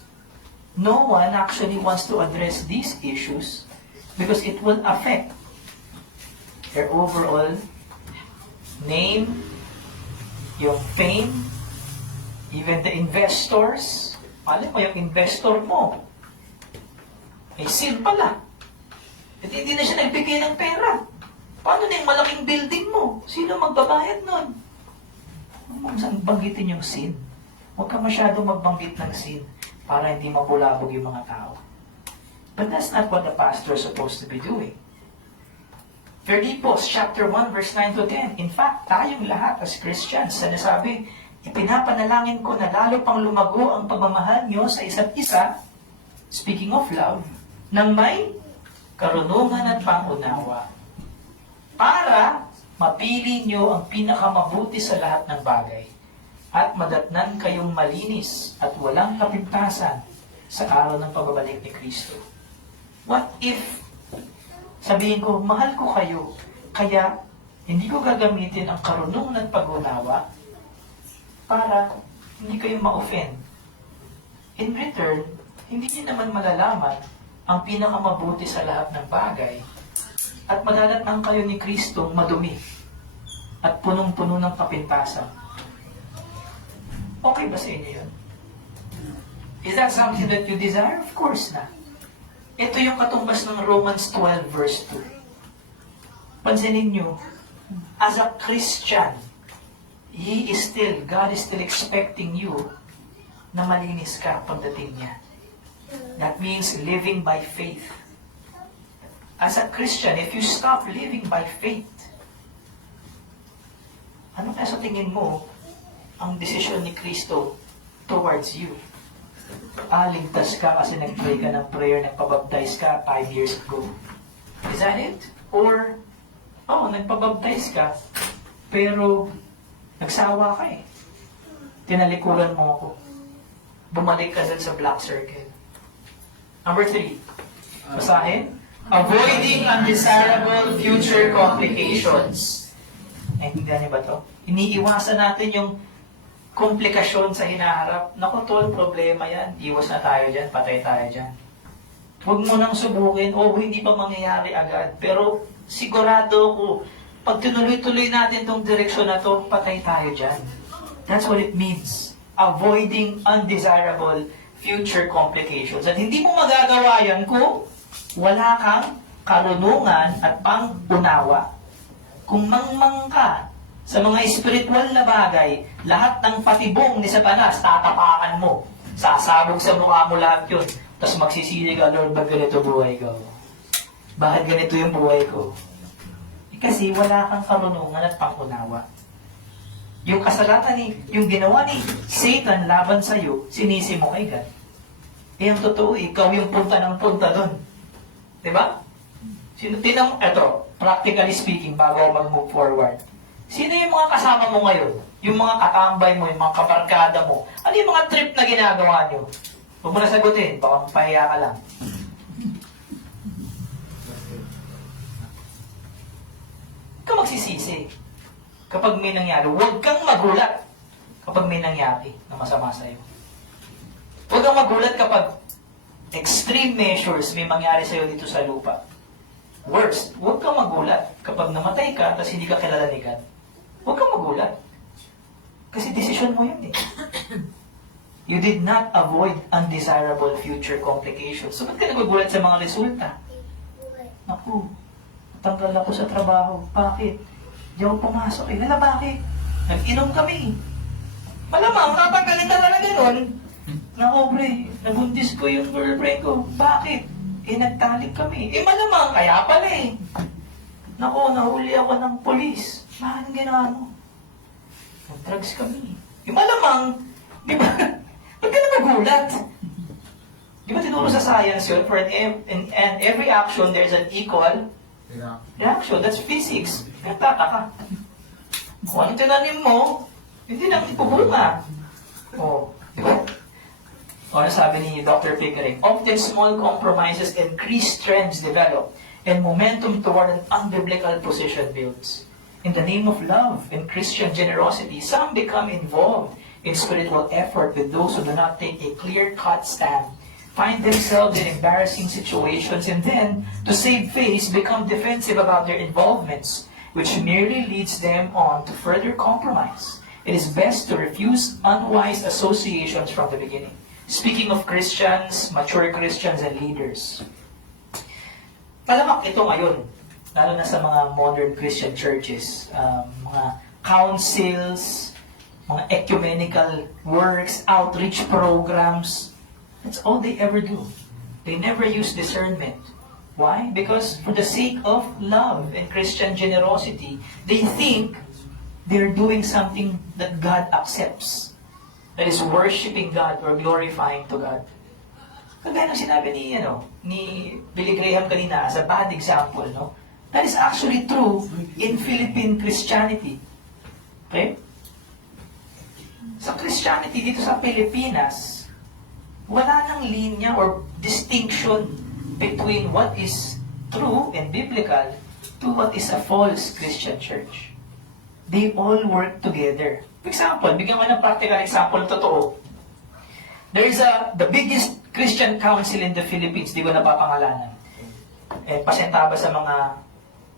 No one actually wants to address these issues because it will affect their overall name, yung fame, even the investors. Alam mo, yung investor mo, may sin pala. At hindi na siya nagbigay ng pera. Paano na yung malaking building mo? Sino magbabayad nun? Huwag mong banggitin yung sin. Huwag ka masyadong magbanggit ng sin para hindi mapulabog yung mga tao. But that's not what the pastor is supposed to be doing. Filipos chapter 1 verse 9 to 10. In fact, tayong lahat as Christians, sinasabi, ipinapanalangin ko na lalo pang lumago ang pagmamahal nyo sa isa't isa, speaking of love, nang may karunungan at pangunawa, para mapili nyo ang pinakamabuti sa lahat ng bagay, at madatnan kayong malinis at walang kapintasan sa araw ng pagbabalik ni Kristo. What if, sabihin ko, mahal ko kayo, kaya hindi ko gagamitin ang karunungan at pag-unawa para hindi kayo ma-offend. In return, hindi niyo naman malalaman ang pinakamabuti sa lahat ng bagay at madadatnan kayo ni Kristo madumi at punong-puno ng kapintasan. Okay ba sa inyo yun? Is that something that you desire? Of course not. Ito yung katumbas ng Romans 12 verse 2. Pansinin nyo, as a Christian, God is still expecting you na malinis ka pagdating niya. That means living by faith. As a Christian, if you stop living by faith, ano kaya sa tingin mo ang desisyon ni Kristo towards you? Ligtas ka kasi nag-pray ka ng prayer, nagpabaptize ka 5 years ago. Is that it? Or, nagpabaptize ka, pero nagsawa ka eh. Tinalikuran mo ako. Bumalik ka dun sa black circle. Number 3. Basahin. Avoiding undesirable future complications. Naintindihan niyo ba to? Iniiwasan natin yung komplikasyon sa hinaharap. Naku, tol, problema yan. Iwas na tayo dyan, patay tayo dyan. Huwag mo nang subukin, hindi pa mangyayari agad. Pero sigurado ko, pag tinuloy-tuloy natin tong direksyon na to, patay tayo dyan. That's what it means. Avoiding undesirable future complications. At hindi mo magagawa yan kung wala kang karunungan at pang-unawa. Kung mangmang ka sa mga espiritual na bagay, lahat ng patibong ni Satanas, tatapakan mo. Sasabog sa mukha mo lahat yun. Tapos magsisili ka, Lord, ba't ganito buhay ko? Bakit ganito yung buhay ko? Kasi wala kang karunungan at pang-unawa. Yung kasalanan yung ginawa ni Satan laban sa'yo, sinisi mo kay God. Ang totoo, ikaw yung punta ng punta doon. Diba? Practically speaking, bago ako mag-move forward. Sino yung mga kasama mo ngayon? Yung mga katambay mo, yung mga kabarkada mo? Ano yung mga trip na ginagawa nyo? Huwag mo na sagutin, baka mapahiya ka lang. Huwag ka magsisisi. Kapag may nangyari, huwag kang magulat kapag may nangyari na masama sa'yo. Huwag kang magulat kapag extreme measures may mangyari sa'yo dito sa lupa. Worst, huwag kang magulat kapag namatay ka tapos hindi ka kilala ni God. Huwag kang magulat. Kasi desisyon mo yun eh. You did not avoid undesirable future complications. So, ba't ka nagugulat sa mga resulta? Naku, natanggal ako sa trabaho. Bakit? Di ako pumasok. Bakit? Nag-inom kami. Malamang, natanggalin ka na gano'n. Naku, pre, nabuntis ko yung girlfriend ko. Bakit? Nagtalik kami. Malamang, kaya pala eh. Naku, nahuli ako ng polis. Bakit ang ginawa mo? Nag-drugs kami. Malamang, di ba? Ba't ka na magulat? Di ba tinuro sa science yun? For in every action, there's an equal reaction. That's physics. Nagtataka. Kung anong tinanim mo, hindi lang ipubunga. Di ba? Ano sabi ni Dr. Pickering? Often small compromises increase trends develop and momentum toward an unbiblical position builds. In the name of love and Christian generosity, some become involved in spiritual effort with those who do not take a clear-cut stand, find themselves in embarrassing situations, and then, to save face, become defensive about their involvements, which merely leads them on to further compromise. It is best to refuse unwise associations from the beginning. Speaking of Christians, mature Christians, and leaders, talamak ito ngayon, lalo na sa mga modern Christian churches, mga councils, mga ecumenical works, outreach programs. That's all they ever do. They never use discernment. Why? Because for the sake of love and Christian generosity, they think they're doing something that God accepts. That is worshiping God or glorifying to God. Kagaya ng sinabi ni Billy Graham kanina as a bad example, no? That is actually true in Philippine Christianity. Okay? Sa Christianity dito sa Pilipinas, wala nang linya or distinction between what is true and biblical to what is a false Christian church. They all work together. For example, bigyan ko ng practical example na totoo. There is the biggest Christian council in the Philippines, di ko napapangalanan. Pasensya ba sa mga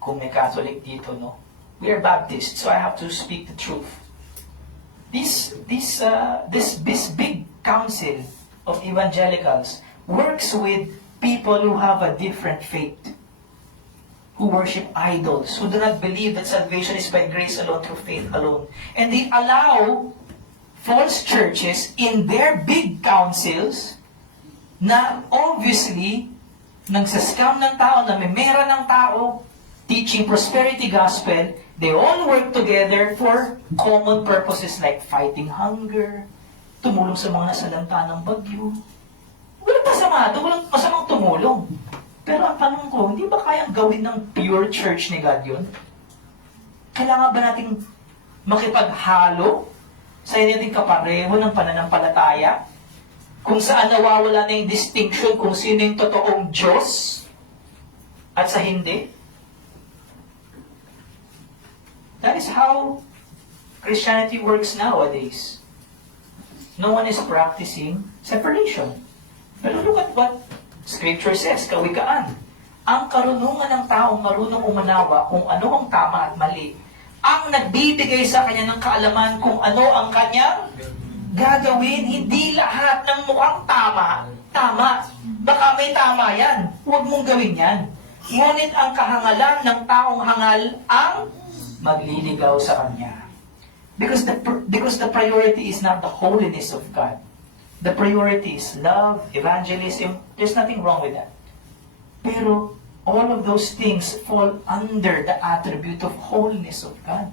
kung may Catholic dito, no? We are Baptist, so I have to speak the truth. This big council of evangelicals works with people who have a different faith, who worship idols, who do not believe that salvation is by grace alone, through faith alone. And they allow false churches in their big councils na obviously nagsascam ng tao, namimera ng tao, teaching prosperity gospel. They all work together for common purposes like fighting hunger, tumulong sa mga nasalanta ng bagyo. Walang masama doon, walang masamang tumulong. Pero ang tanong ko, hindi ba kayang gawin ng pure church ni God yun? Kailangan ba nating makipaghalo sa nating kapareho ng pananampalataya? Kung saan nawawala na yung distinction kung sino yung totoong Diyos at sa hindi? That is how Christianity works nowadays. No one is practicing separation. Pero look at what Scripture says, kawikaan. Ang karunungan ng taong marunong umanawa kung ano ang tama at mali, ang nagbibigay sa kanya ng kaalaman kung ano ang kanyang gagawin. Hindi lahat ng mukhang tama. Baka may tama yan. Huwag mong gawin yan. Ngunit ang kahangalan ng taong hangal ang magliligaw sa kanya. Because the priority is not the holiness of God. The priority is love, evangelism. There's nothing wrong with that. Pero all of those things fall under the attribute of holiness of God.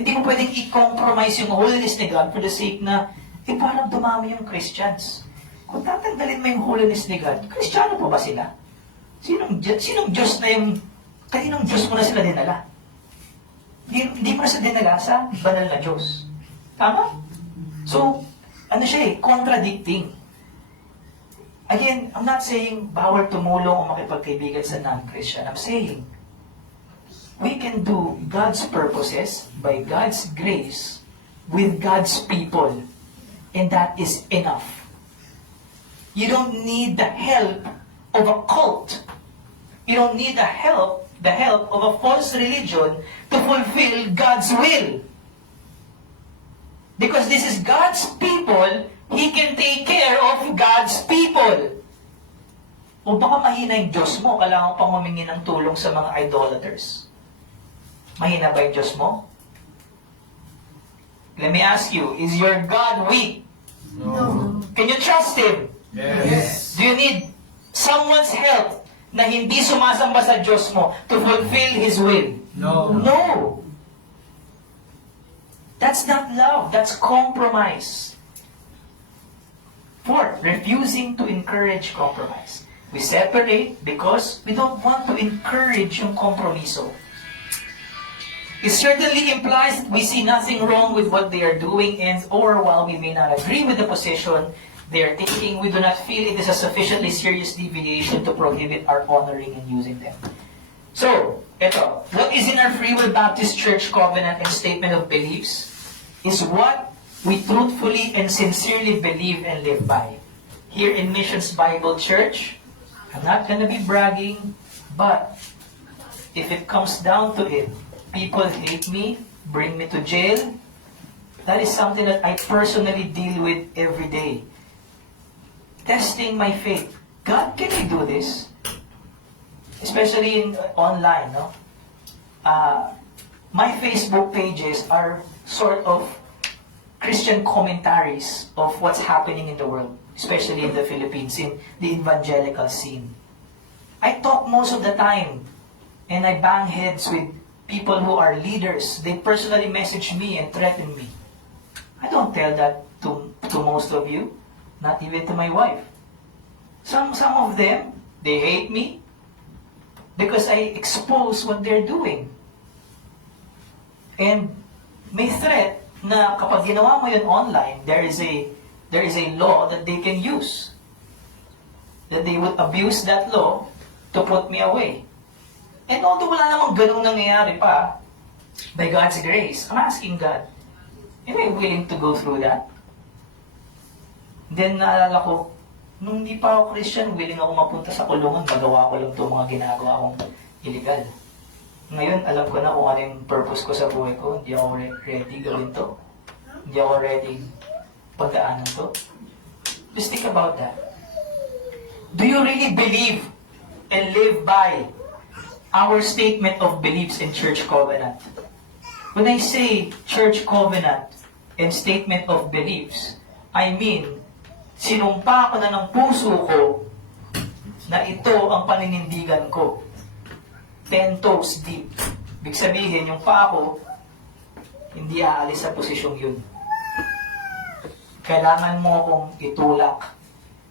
Hindi mo pwedeng i-compromise yung holiness ni God for the sake na, parang dumami yung Christians. Kung tatanggalin mo yung holiness ni God, Kristiyano pa ba sila? Sinong Diyos na yung, kaninong Diyos mo na sila dinala? Hindi mo na sila dinala sa banal na Diyos. Tama? So, contradicting. Again, I'm not saying bawal tumulong o makipagkaibigan sa non-Christian. I'm saying, we can do God's purposes by God's grace with God's people. And that is enough. You don't need the help of a cult. You don't need the help of a false religion to fulfill God's will. Because this is God's people, He can take care of God's people. O baka mahina yung Diyos mo, kailangan pang humingi ng tulong sa mga idolaters. Mahina ba yung Diyos mo? Let me ask you, is your God weak? No. Can you trust Him? Yes. Do you need someone's help na hindi sumasamba sa Diyos mo to fulfill His will? No. No. That's not love. That's compromise. Fourth, refusing to encourage compromise. We separate because we don't want to encourage yung kompromiso. It certainly implies that we see nothing wrong with what they are doing, and or while we may not agree with the position they are taking, we do not feel it is a sufficiently serious deviation to prohibit our honoring and using them. So, what is in our Free Will Baptist Church covenant and statement of beliefs is what we truthfully and sincerely believe and live by. Here in Missions Bible Church, I'm not going to be bragging, but if it comes down to it, people hate me, bring me to jail, that is something that I personally deal with every day. Testing my faith. God, can I do this? Especially in online, no? My Facebook pages are sort of Christian commentaries of what's happening in the world, especially in the Philippines, in the evangelical scene. I talk most of the time, and I bang heads with people who are leaders. They personally message me and threaten me. I don't tell that to most of you, not even to my wife. Some of them, they hate me because I expose what they're doing. And may threat na kapag ginawa mo yun online, there is a law that they can use. That they would abuse that law to put me away. And although wala namang ganung nangyayari pa, by God's grace, I'm asking God, am I willing to go through that? Then naalala ko, nung hindi pa ako Christian, willing ako mapunta sa kulungan, magawa ko lang itong mga ginagawa kong illegal. Ngayon, alam ko na kung ano yung purpose ko sa buhay ko. Hindi ako ready gawin to. Hindi ako ready pagdaanan to. Just think about that. Do you really believe and live by our statement of beliefs in church covenant? When I say church covenant and statement of beliefs, I mean, sinumpa ko na ng puso ko na ito ang paninindigan ko. 10 toes deep. Ibig sabihin, yung paa ko, hindi aalis sa posisyong yun. kailangan mo akong itulak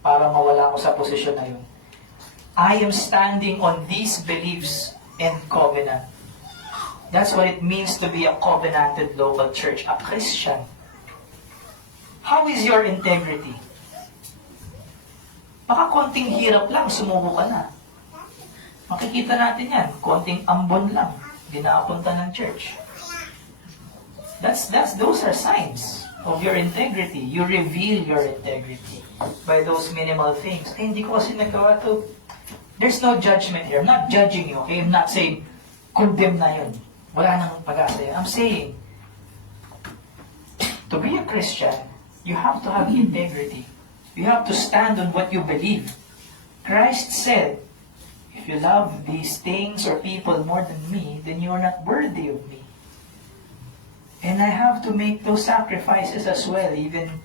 para mawala ko sa posisyon na yun. I am standing on these beliefs and covenant. That's what it means to be a covenanted local church, a Christian. How is your integrity? Baka konting hirap lang, sumuko ka na. Makikita natin yan, konting ambon lang, hindi nakapunta ng church. Those are signs of your integrity. You reveal your integrity by those minimal things. Eh, hindi ko kasi nagawa to. There's no judgment here. I'm not judging you, okay? I'm not saying, condemn na yun. Wala nang pag-asa yan. I'm saying, to be a Christian, you have to have integrity. You have to stand on what you believe. Christ said, if you love these things or people more than me, then you are not worthy of me. And I have to make those sacrifices as well, even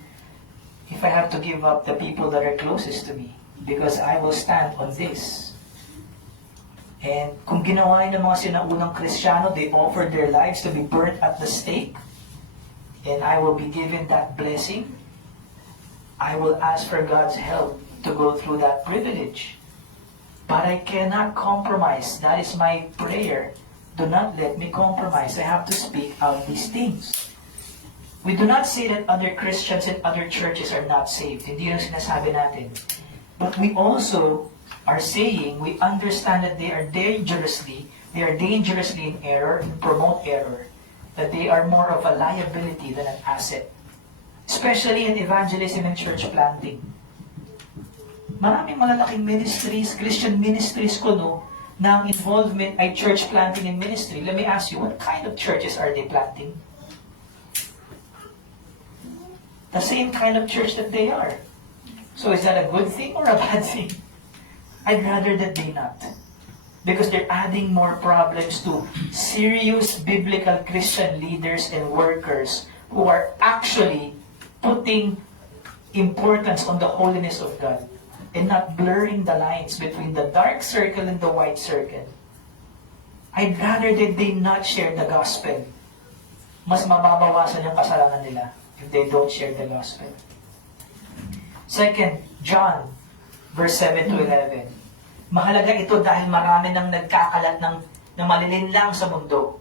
if I have to give up the people that are closest to me, because I will stand on this. And kung ginawa ng mga sinaunang Kristiyano, they offered their lives to be burnt at the stake, and I will be given that blessing, I will ask for God's help to go through that privilege. But I cannot compromise. That is my prayer. Do not let me compromise. I have to speak out these things. We do not say that other Christians and other churches are not saved. Hindi yung sinasabi natin. But we also are saying, we understand that they are dangerously in error and promote error. That they are more of a liability than an asset. Especially in evangelism and church planting. Maraming malalaking ministries, Christian ministries ko, no, na ang involvement ay church planting and ministry. Let me ask you, what kind of churches are they planting? The same kind of church that they are. So is that a good thing or a bad thing? I'd rather that they not. Because they're adding more problems to serious biblical Christian leaders and workers who are actually putting importance on the holiness of God and not blurring the lines between the dark circle and the white circle. I'd rather that they not share the gospel. Mas mababawasan yung kasalanan nila if they don't share the gospel. Second, John, verse 7 to 11. Mahalaga ito dahil marami nang nagkakalat ng malilinlang sa mundo.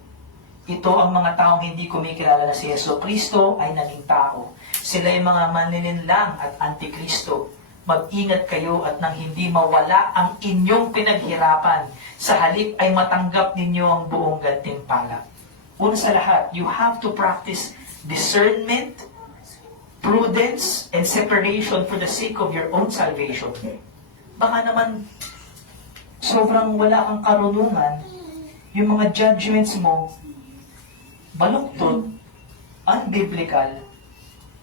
Ito ang mga taong hindi kumikilala na si Yesu Kristo ay naging tao. Sila ay mga manininlang at antikristo. Mag-ingat kayo at nang hindi mawala ang inyong pinaghirapan. Sa halip ay matanggap ninyo ang buong gantimpala. Una sa lahat, you have to practice discernment, prudence, and separation for the sake of your own salvation. Baka naman, sobrang wala kang karunungan, yung mga judgments mo, baluktot, unbiblical,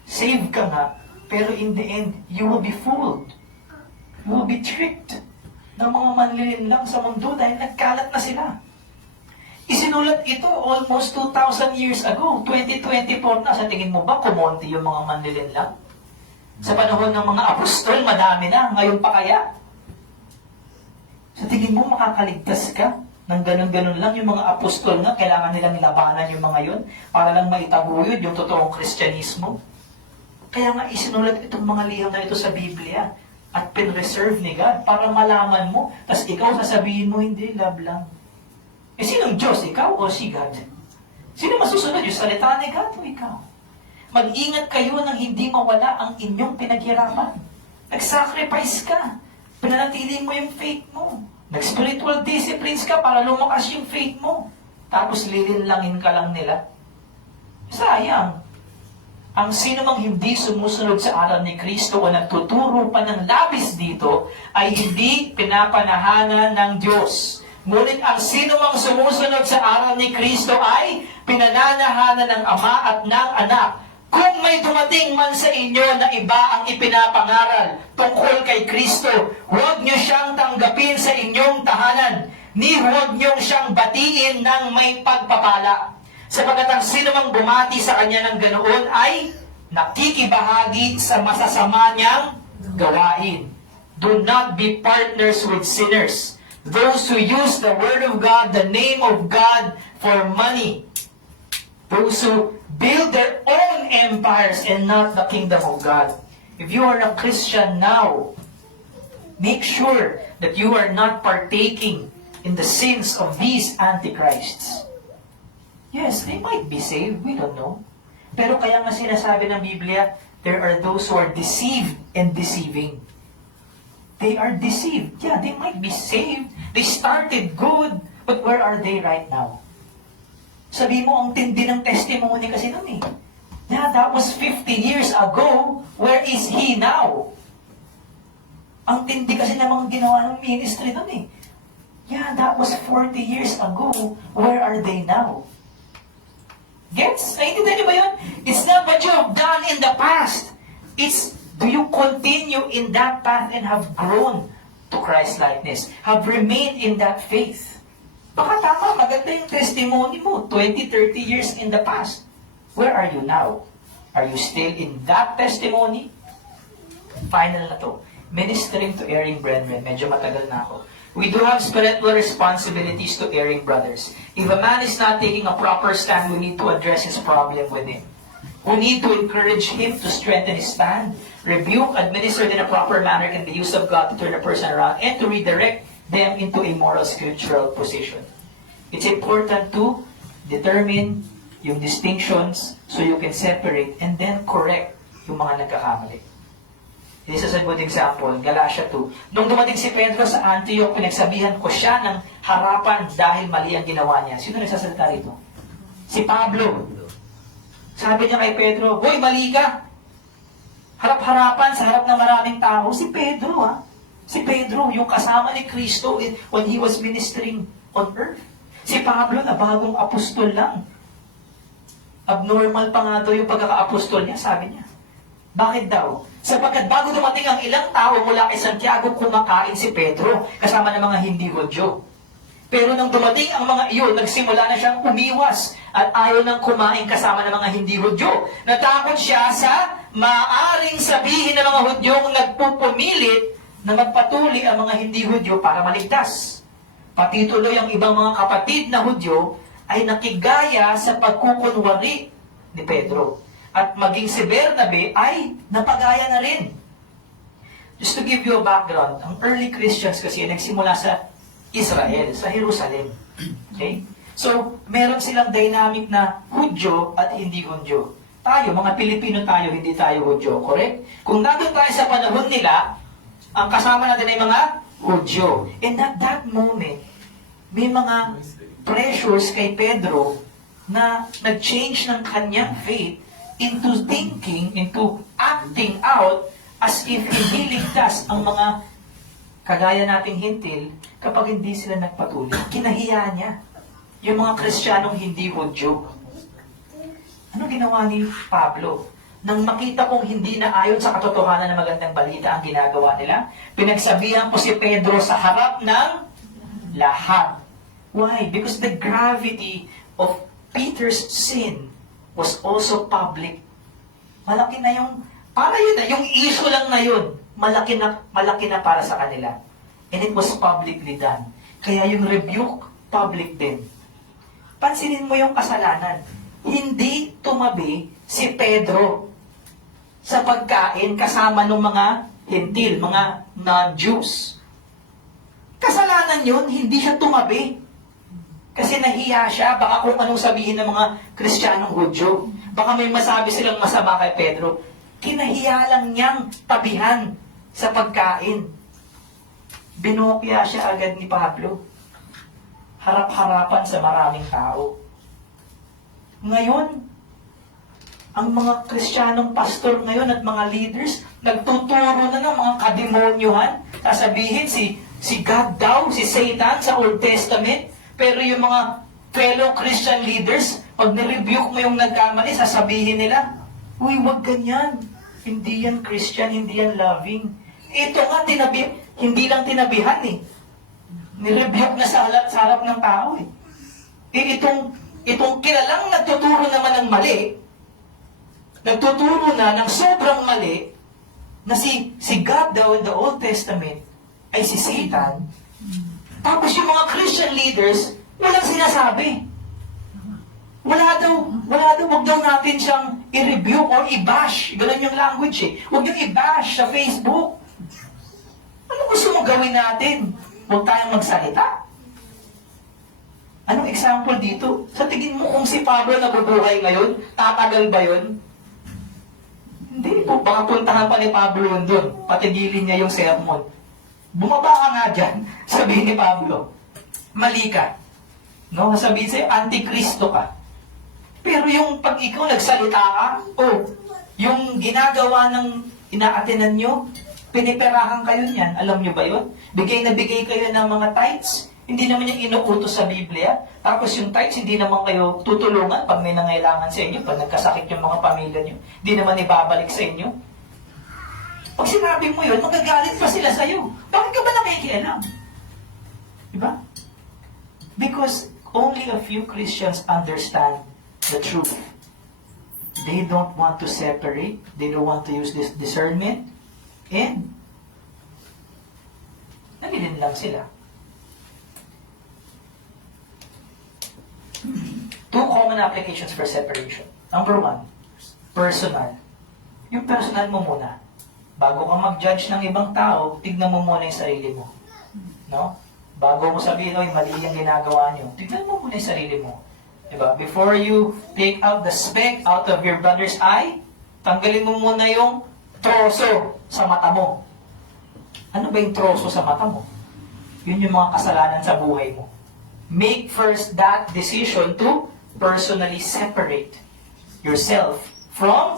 save ka nga, pero in the end, you will be fooled. You will be tricked ng mga manlilinlang sa mundo dahil nagkalat na sila. Isinulat ito almost 2,000 years ago. 2024 na. Sa tingin mo ba, kumonti yung mga manlilinlang? Sa panahon ng mga apostol, madami na. Ngayon pa kaya? Sa tingin mo, makakaligtas ka ng ganun-ganun lang yung mga apostol na kailangan nilang labanan yung mga yun para lang maitaguyod yung totoong Kristyanismo? Kaya nga isinulat itong mga liham na ito sa Biblia at pinreserve ni God para malaman mo, tas ikaw sasabihin mo, hindi, love lang. Eh, sinong Diyos? Ikaw o si God? Sino masusunod? Yung salita ni God o ikaw? Mag-ingat kayo nang hindi mawala ang inyong pinaghirapan. Nag-sacrifice ka. Pinanatiling mo yung faith mo. Nag-spiritual disciplines ka para lumakas yung faith mo. Tapos lilinlangin ka lang nila. Sayang. Ang sino mang hindi sumusunod sa aral ni Kristo o nagtuturo pa ng labis dito ay hindi pinapanahanan ng Diyos. Ngunit ang sino mang sumusunod sa aral ni Kristo ay pinananahanan ng Ama at ng Anak. Kung may dumating man sa inyo na iba ang ipinapangaral tungkol kay Kristo, huwag niyo siyang tanggapin sa inyong tahanan, ni huwag niyong siyang batiin ng may pagpapala. Sapagat ang sino mang bumati sa kanya ng ganoon ay nakikibahagi sa masasama niyang gawain. Do not be partners with sinners, those who use the word of God, the name of God, for money. Those who build their own empires and not the kingdom of God. If you are a Christian now, make sure that you are not partaking in the sins of these antichrists. Yes, they might be saved, we don't know. Pero kaya nga sinasabi ng Biblia, there are those who are deceived and deceiving. They are deceived. Yeah, they might be saved. They started good, but where are they right now? Sabi mo, ang tindi ng testimony kasi nun eh. Yeah, that was 50 years ago. Where is he now? Ang tindi kasi namang ginawa ng ministry nun eh. Yeah, that was 40 years ago. Where are they now? Gets? Naintindihan niyo ba yun? It's not what you have done in the past. It's, do you continue in that path and have grown to Christ-likeness? Have remained in that faith? Baka tama, maganda yung testimony mo. 20, 30 years in the past. Where are you now? Are you still in that testimony? Final na to. Ministering to erring brethren. Medyo matagal na ako. We do have spiritual responsibilities to erring brothers. If a man is not taking a proper stand, we need to address his problem with him. We need to encourage him to strengthen his stand. Rebuke, administered in a proper manner, can be used of God to turn a person around and to redirect them into a moral spiritual position. It's important to determine yung distinctions so you can separate and then correct yung mga nagkakamali. This is a good example, Galatia 2. Nung dumating si Pedro sa Antioch, pinagsabihan ko siya ng harapan dahil mali ang ginawa niya. Sino nagsasalita rito? Si Pablo. Sabi niya kay Pedro, "Hoy, mali ka!" Harap-harapan sa harap ng maraming tao. Si Pedro, ha? Si Pedro, yung kasama ni Kristo when he was ministering on earth. Si Pablo, na bagong apostol lang. Abnormal pa nga daw yung pagkaka-apostol niya, sabi niya. Bakit daw? Sapagkat bago dumating ang ilang tao mula kay Santiago, kumakain si Pedro kasama ng mga hindi Hudyo. Pero nang dumating ang mga iyon, nagsimula na siyang umiwas at ayaw nang kumain kasama ng mga hindi Hudyo. Natakot siya sa maaaring sabihin ng mga Hudyong nagpupumilit na magpatuli ang mga hindi Hudyo para maligtas. Pati tuloy ang ibang mga kapatid na Hudyo ay nakigaya sa pagkukunwari ni Pedro. At maging si Bernabe ay napagaya na rin. Just to give you a background, ang early Christians kasi nagsimula sa Israel, sa Jerusalem. Okay? So, meron silang dynamic na Hudyo at hindi Hudyo. Tayo, mga Pilipino tayo, hindi tayo Hudyo, correct? Kung nandun tayo sa panahon nila, ang kasama natin ay mga Hudyo. And at that moment, may mga pressures kay Pedro na nag-change ng kanyang faith into thinking, into acting out as if hindi ligtas ang mga kagaya nating hintil kapag hindi sila nagpatuloy. Kinahiya niya yung mga Kristiyanong hindi Hudyo. Ano ginawa ni Pablo? Nang makita kong hindi na ayon sa katotohanan ng magandang balita ang ginagawa nila, pinagsabihan ko si Pedro sa harap ng lahat. Why? Because the gravity of Peter's sin was also public. Malaki na yung, para yun na, yung issue lang na yun, malaki na para sa kanila. And it was publicly done. Kaya yung rebuke, public din. Pansinin mo yung kasalanan. Hindi tumabi si Pedro sa pagkain kasama ng mga Hintil, mga non-Jews. Kasalanan yun, hindi siya tumabi. Kasi nahiya siya, baka kung anong sabihin ng mga Kristiyanong Hudyo. Baka may masabi silang masama kay Pedro. Kinahiya lang niyang tabihan sa pagkain. Binokya siya agad ni Pablo. Harap-harapan sa maraming tao. Ngayon, ang mga Kristiyanong pastor ngayon at mga leaders, nagtuturo na ng mga kademonyuhan. Sasabihin si God daw, si Satan sa Old Testament. Pero yung mga fellow Christian leaders, pag nirebuke mo yung nagkamali, sasabihin nila, "Uy, wag ganyan. Hindi yan Christian, hindi yan loving." Ito nga, hindi lang tinabihan eh. Nirebuke na sa harap ng tao eh. Itong kilalang nagtuturo naman ng mali, nagtuturo na ng sobrang mali, na si God daw in the Old Testament ay si Satan. Tapos yung mga Christian leaders, walang sinasabi. Wag daw natin siyang i-review or i-bash. Ganun yung language eh. Huwag yung i-bash sa Facebook. Ano gusto mong gawin natin? Huwag tayong magsalita. Anong example dito? Sa tingin mo kung si Pablo nabubuhay ngayon, tatagal ba yun? Hindi po. Baka puntahan pa ni Pablo yun doon. Patigilin niya yung sermon. Bumaba ka nga dyan. Sabihin ni Pablo, mali ka. No? Sabihin sa'yo, antikristo ka. Pero yung pag ikaw nagsalita ka, yung ginagawa ng inaatinan nyo, piniperahan kayo niyan. Alam nyo ba yun? Bigay na bigay kayo ng mga tithes. Hindi naman yung inuutos sa Biblia. Tapos yung tithes, hindi naman kayo tutulungan pag may nangailangan sa inyo, pag nagkasakit yung mga pamilya nyo. Hindi naman ibabalik sa inyo. Pag sinabi mo yun, magagalit pa sila sa'yo. Bakit ka ba nakikialam? Diba? Because only a few Christians understand the truth. They don't want to separate. They don't want to use this discernment. And nalilin lang sila. Two common applications for separation. Number one, personal. Yung personal mo muna. Bago ka mag-judge ng ibang tao, tignan mo muna yung sarili mo. No? Bago mo sabihin, mali yung ginagawa nyo, tignan mo muna yung sarili mo. Diba? Before you take out the speck out of your brother's eye, tanggalin mo muna yung troso sa mata mo. Ano ba yung troso sa mata mo? Yun yung mga kasalanan sa buhay mo. Make first that decision to personally separate yourself from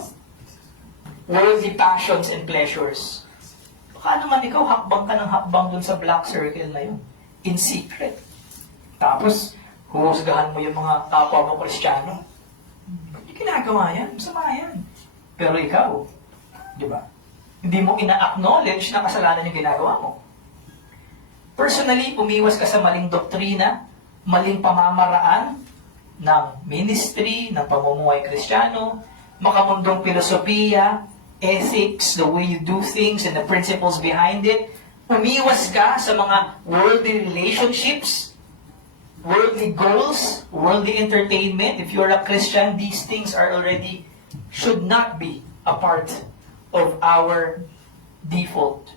worldly passions and pleasures. Baka naman ikaw, hakbang ka ng hakbang dun sa black circle na yun. In secret. Tapos, huhusgahan mo yung mga kapwa mo Kristiyano. Hindi ginagawa yan. Masama yan. Pero ikaw, di ba? Hindi mo ina-acknowledge na kasalanan yung ginagawa mo. Personally, umiwas ka sa maling doktrina, maling pamamaraan ng ministry, ng pamumuhay Kristiyano, makamundong filosofiya, ethics, the way you do things, and the principles behind it. Umiwas ka sa mga worldly relationships, worldly goals, worldly entertainment. If you're a Christian, these things should not be a part of our default.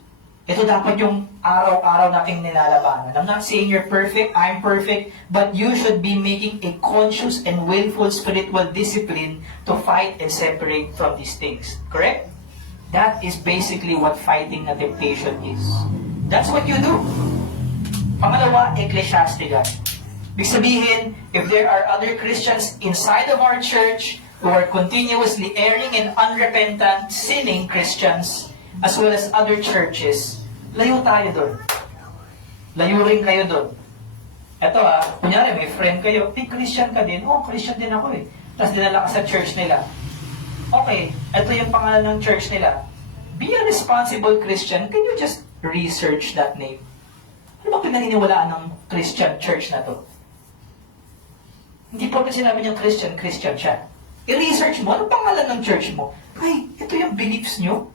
Ito dapat yung araw-araw nating nilalabanan. I'm not saying you're perfect, I'm perfect, but you should be making a conscious and willful spiritual discipline to fight and separate from these things. Correct? That is basically what fighting a temptation is. That's what you do. Pangalawa, ecclesiastical. Ibig sabihin, if there are other Christians inside of our church who are continuously erring and unrepentant, sinning Christians, as well as other churches, layo tayo doon. Layo rin kayo doon. Eto kunyari may friend kayo, Christian ka din? Christian din ako eh. Tapos dinala ka sa church nila. Okay, eto yung pangalan ng church nila. Be a responsible Christian. Can you just research that name? Ano ba pinaniniwalaan ng Christian church na to? Hindi po sinabi niyang Christian, Christian siya. I-research mo, ano pangalan ng church mo? Ay, ito yung beliefs niyo?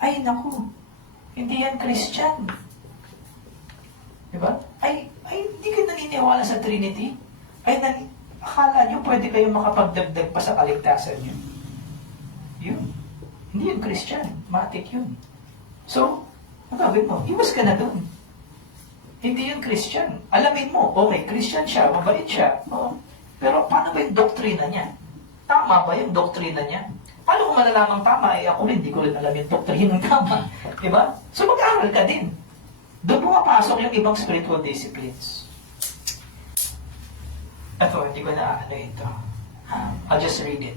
Ay, naku, hindi yan Christian. Diba? Ay, hindi ka naniniwala sa Trinity? Akala niyo pwede kayong makapagdagdag pa sa kaligtasan niyo. Yun. Hindi yun Christian. Matik yun. So, ang gawin mo, iwas ka na dun. Hindi yun Christian. Alamin mo, okay, Christian siya, mabait siya. Oo. Pero paano ba yung doktrina niya? Tama ba yung doktrina niya? Paano kung malalamang tama? Ako rin, hindi ko rin alam yung doktrina ng tama. Diba? So mag-aaral ka din. Doon pumapasok yung ibang spiritual disciplines. Ito, hindi ko na ito. I'll just read it.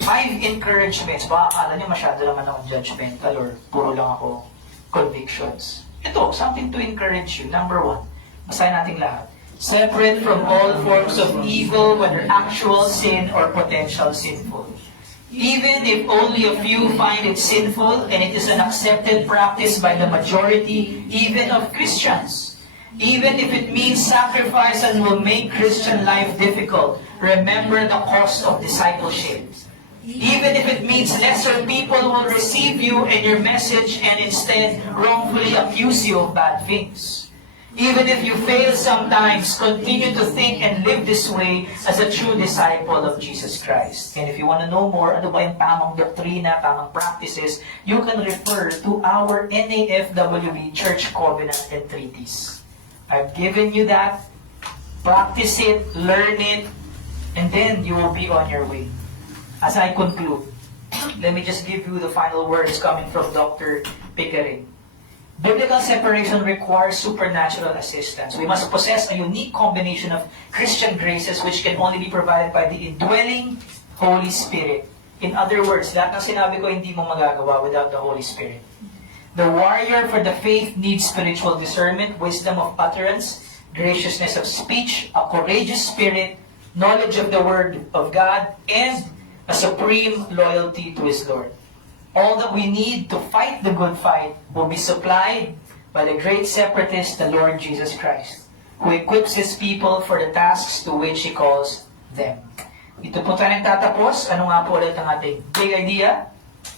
5 encouragements. Baka akala nyo masyado naman ako judgmental or puro lang ako convictions. Ito, something to encourage you. Number 1, basahin natin lahat. Separate from all forms of evil, whether actual sin or potential sinful. Even if only a few find it sinful, and it is an accepted practice by the majority, even of Christians. Even if it means sacrifice and will make Christian life difficult, remember the cost of discipleship. Even if it means lesser people will receive you and your message and instead wrongfully accuse you of bad things. Even if you fail sometimes, continue to think and live this way as a true disciple of Jesus Christ. And if you want to know more, ano ba yung tamang doktrina, tamang practices, you can refer to our NAFWB Church Covenant and Treaties. I've given you that. Practice it, learn it, and then you will be on your way. As I conclude, let me just give you the final words coming from Dr. Pickering. Biblical separation requires supernatural assistance. We must possess a unique combination of Christian graces which can only be provided by the indwelling Holy Spirit. In other words, lahat ng sinabi ko hindi mo magagawa without the Holy Spirit. The warrior for the faith needs spiritual discernment, wisdom of utterance, graciousness of speech, a courageous spirit, knowledge of the Word of God, and a supreme loyalty to His Lord. All that we need to fight the good fight will be supplied by the great separatist, the Lord Jesus Christ, who equips His people for the tasks to which He calls them. Dito po tayo nagtatapos. Ano nga po ulit ang ating big idea?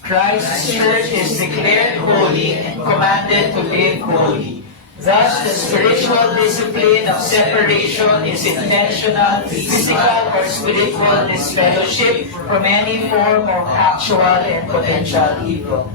Christ's church is declared holy and commanded to live holy. Thus, the spiritual discipline of separation is intentional, physical or spiritual disfellowship from any form of actual and potential evil.